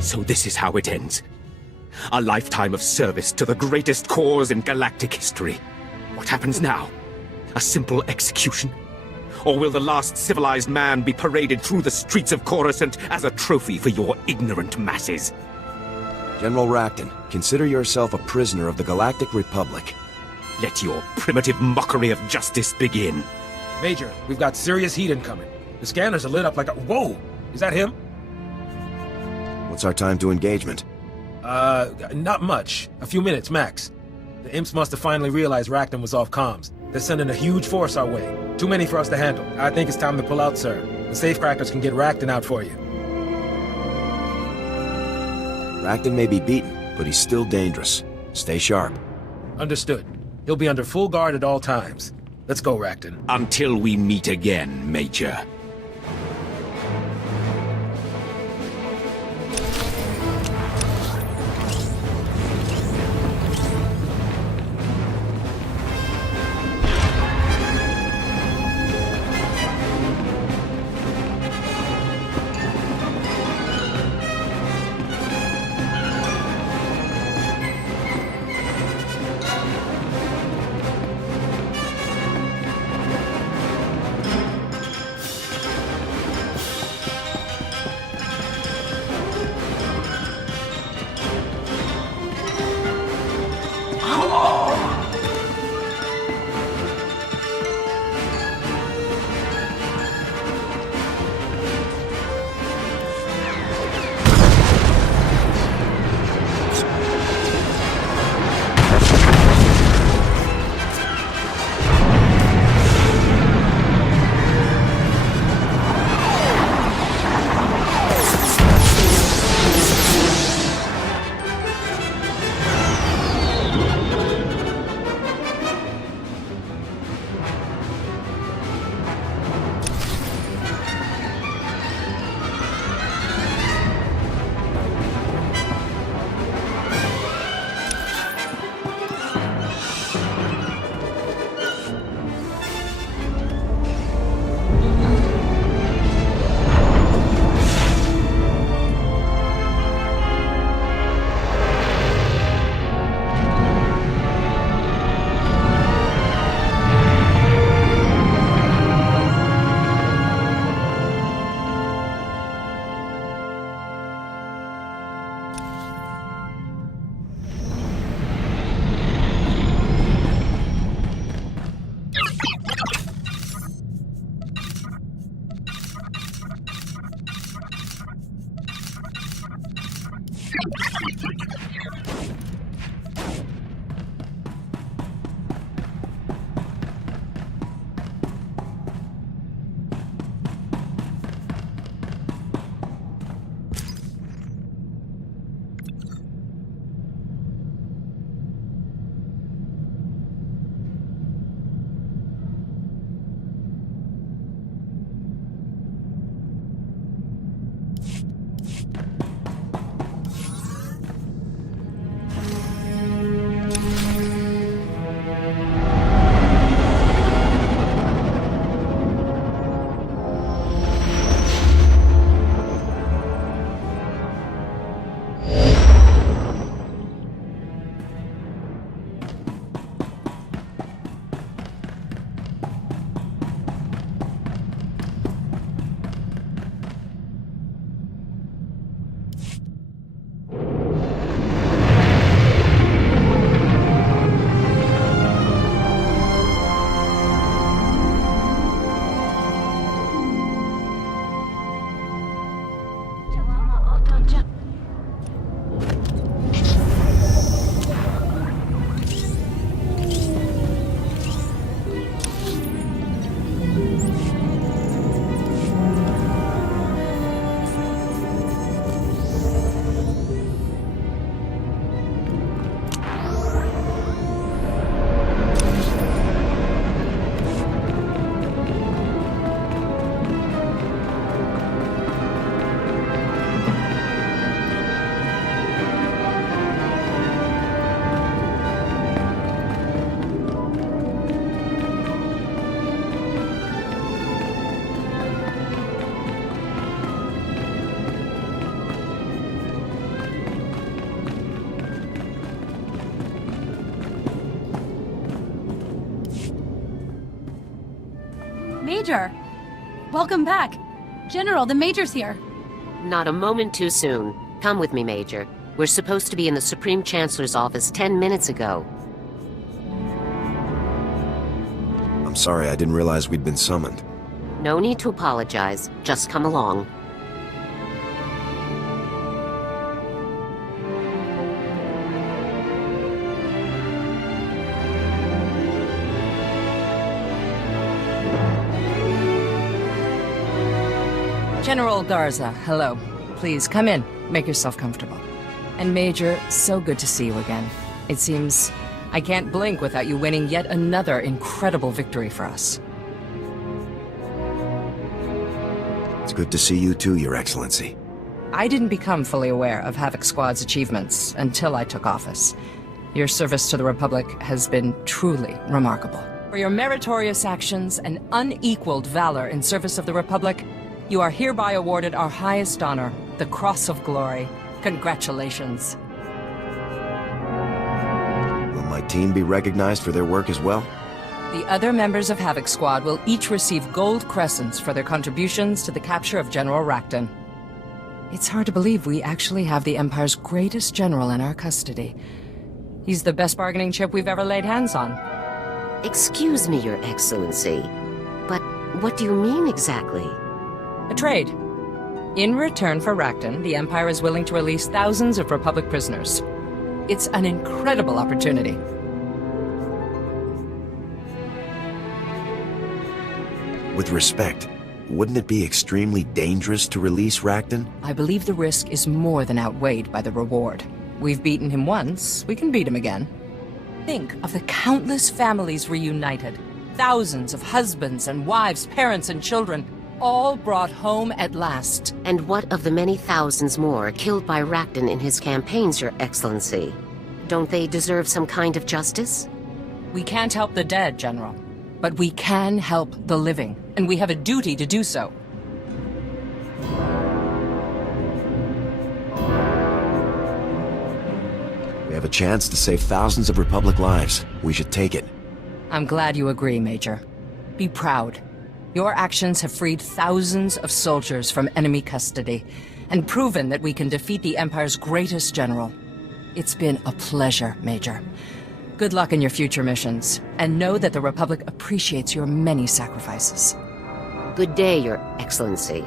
So this is how it ends. A lifetime of service to the greatest cause in galactic history. What happens now? A simple execution? Or will the last civilized man be paraded through the streets of Coruscant as a trophy for your ignorant masses? General Rakton, consider yourself a prisoner of the Galactic Republic. Let your primitive mockery of justice begin. Major, we've got serious heat incoming. The scanners are lit up like a... Whoa! Is that him? What's our time to engagement? Not much. A few minutes, max. The imps must have finally realized Rakton was off comms. They're sending a huge force our way. Too many for us to handle. I think it's time to pull out, sir. The safecrackers can get Rakton out for you. Rakton may be beaten, but he's still dangerous. Stay sharp. Understood. He'll be under full guard at all times. Let's go, Rakton. Until we meet again, Major. Major! Welcome back. General, the Major's here. Not a moment too soon. Come with me, Major. We're supposed to be in the Supreme Chancellor's office 10 minutes ago. I'm sorry, I didn't realize we'd been summoned. No need to apologize. Just come along. General Garza, hello. Please, come in. Make yourself comfortable. And Major, so good to see you again. It seems I can't blink without you winning yet another incredible victory for us. It's good to see you too, Your Excellency. I didn't become fully aware of Havoc Squad's achievements until I took office. Your service to the Republic has been truly remarkable. For your meritorious actions and unequaled valor in service of the Republic, you are hereby awarded our highest honor, the Cross of Glory. Congratulations. Will my team be recognized for their work as well? The other members of Havoc Squad will each receive gold crescents for their contributions to the capture of General Rakton. It's hard to believe we actually have the Empire's greatest general in our custody. He's the best bargaining chip we've ever laid hands on. Excuse me, Your Excellency, but what do you mean exactly? A trade. In return for Rakton, the Empire is willing to release thousands of Republic prisoners. It's an incredible opportunity. With respect, wouldn't it be extremely dangerous to release Rakton? I believe the risk is more than outweighed by the reward. We've beaten him once, we can beat him again. Think of the countless families reunited. Thousands of husbands and wives, parents and children, all brought home at last. And what of the many thousands more killed by Rakton in his campaigns, Your Excellency? Don't they deserve some kind of justice? We can't help the dead, General. But we can help the living, and we have a duty to do so. We have a chance to save thousands of Republic lives. We should take it. I'm glad you agree, Major. Be proud. Your actions have freed thousands of soldiers from enemy custody, and proven that we can defeat the Empire's greatest general. It's been a pleasure, Major. Good luck in your future missions, and know that the Republic appreciates your many sacrifices. Good day, Your Excellency.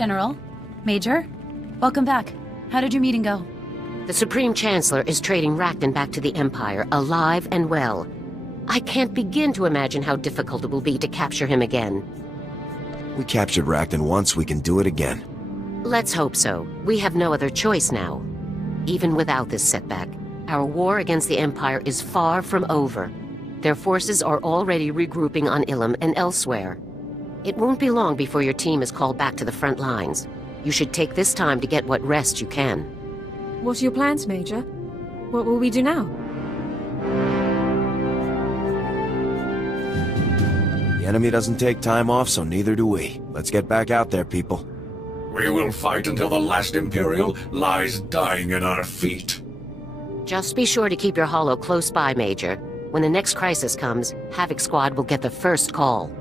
General, Major, welcome back. How did your meeting go? The Supreme Chancellor is trading Rakton back to the Empire, alive and well. I can't begin to imagine how difficult it will be to capture him again. We captured Rakton once, we can do it again. Let's hope so. We have no other choice now. Even without this setback, our war against the Empire is far from over. Their forces are already regrouping on Ilum and elsewhere. It won't be long before your team is called back to the front lines. You should take this time to get what rest you can. What are your plans, Major? What will we do now? The enemy doesn't take time off, so neither do we. Let's get back out there, people. We will fight until the last Imperial lies dying at our feet. Just be sure to keep your holo close by, Major. When the next crisis comes, Havoc Squad will get the first call.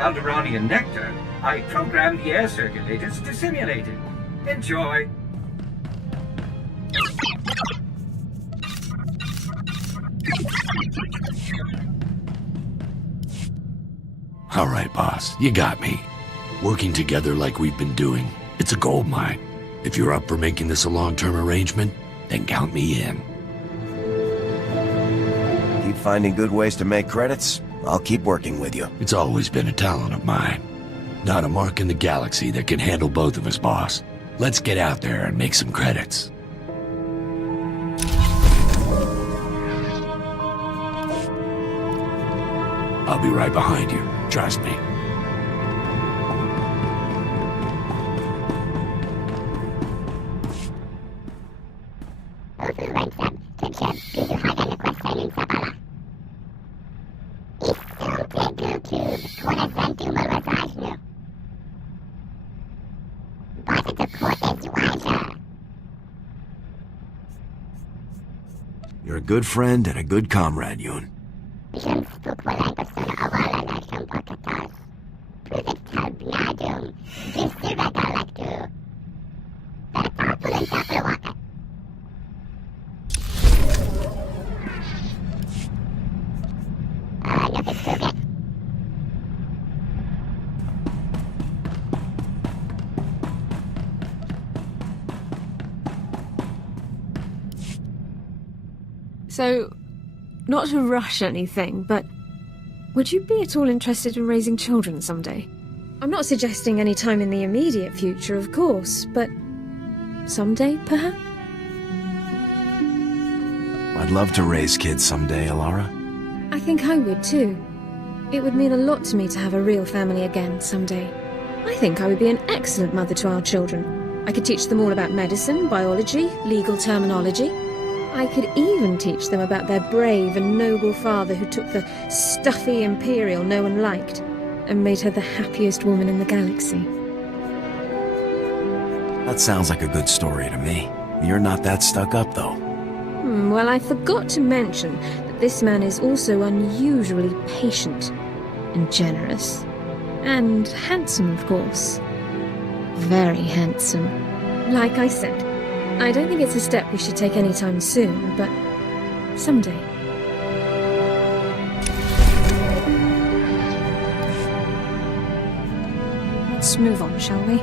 Alderaanian nectar, I programmed the air circulators to simulate it. Enjoy. All right, boss. You got me. Working together like we've been doing, it's a gold mine. If you're up for making this a long-term arrangement, then count me in. Keep finding good ways to make credits, I'll keep working with you. It's always been a talent of mine. Not a mark in the galaxy that can handle both of us, boss. Let's get out there and make some credits. I'll be right behind you. Trust me. You're a good friend and a good comrade, Yun. So, not to rush anything, but would you be at all interested in raising children someday? I'm not suggesting any time in the immediate future, of course, but someday, perhaps? I'd love to raise kids someday, Alara. I think I would too. It would mean a lot to me to have a real family again someday. I think I would be an excellent mother to our children. I could teach them all about medicine, biology, legal terminology. I could even teach them about their brave and noble father who took the stuffy Imperial no one liked and made her the happiest woman in the galaxy. That sounds like a good story to me. You're not that stuck up, though. Well, I forgot to mention that this man is also unusually patient and generous. And handsome, of course. Very handsome. Like I said, I don't think it's a step we should take anytime soon, but someday. Let's move on, shall we?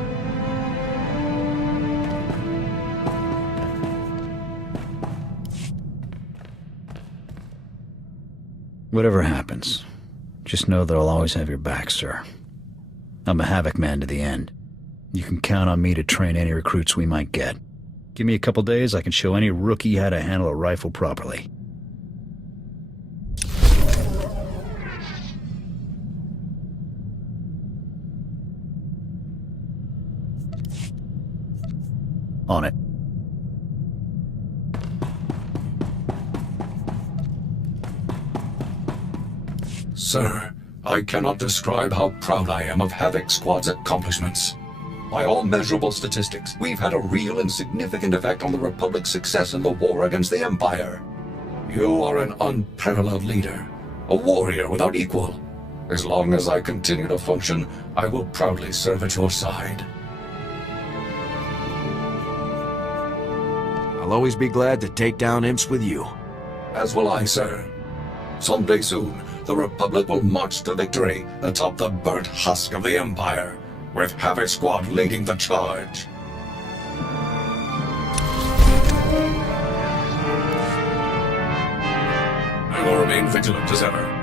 Whatever happens, just know that I'll always have your back, sir. I'm a Havoc man to the end. You can count on me to train any recruits we might get. Give me a couple days, I can show any rookie how to handle a rifle properly. On it. Sir, I cannot describe how proud I am of Havoc Squad's accomplishments. By all measurable statistics, we've had a real and significant effect on the Republic's success in the war against the Empire. You are an unparalleled leader, a warrior without equal. As long as I continue to function, I will proudly serve at your side. I'll always be glad to take down imps with you. As will I, sir. Someday soon, the Republic will march to victory atop the burnt husk of the Empire, with Havoc Squad leading the charge. I will remain vigilant as ever.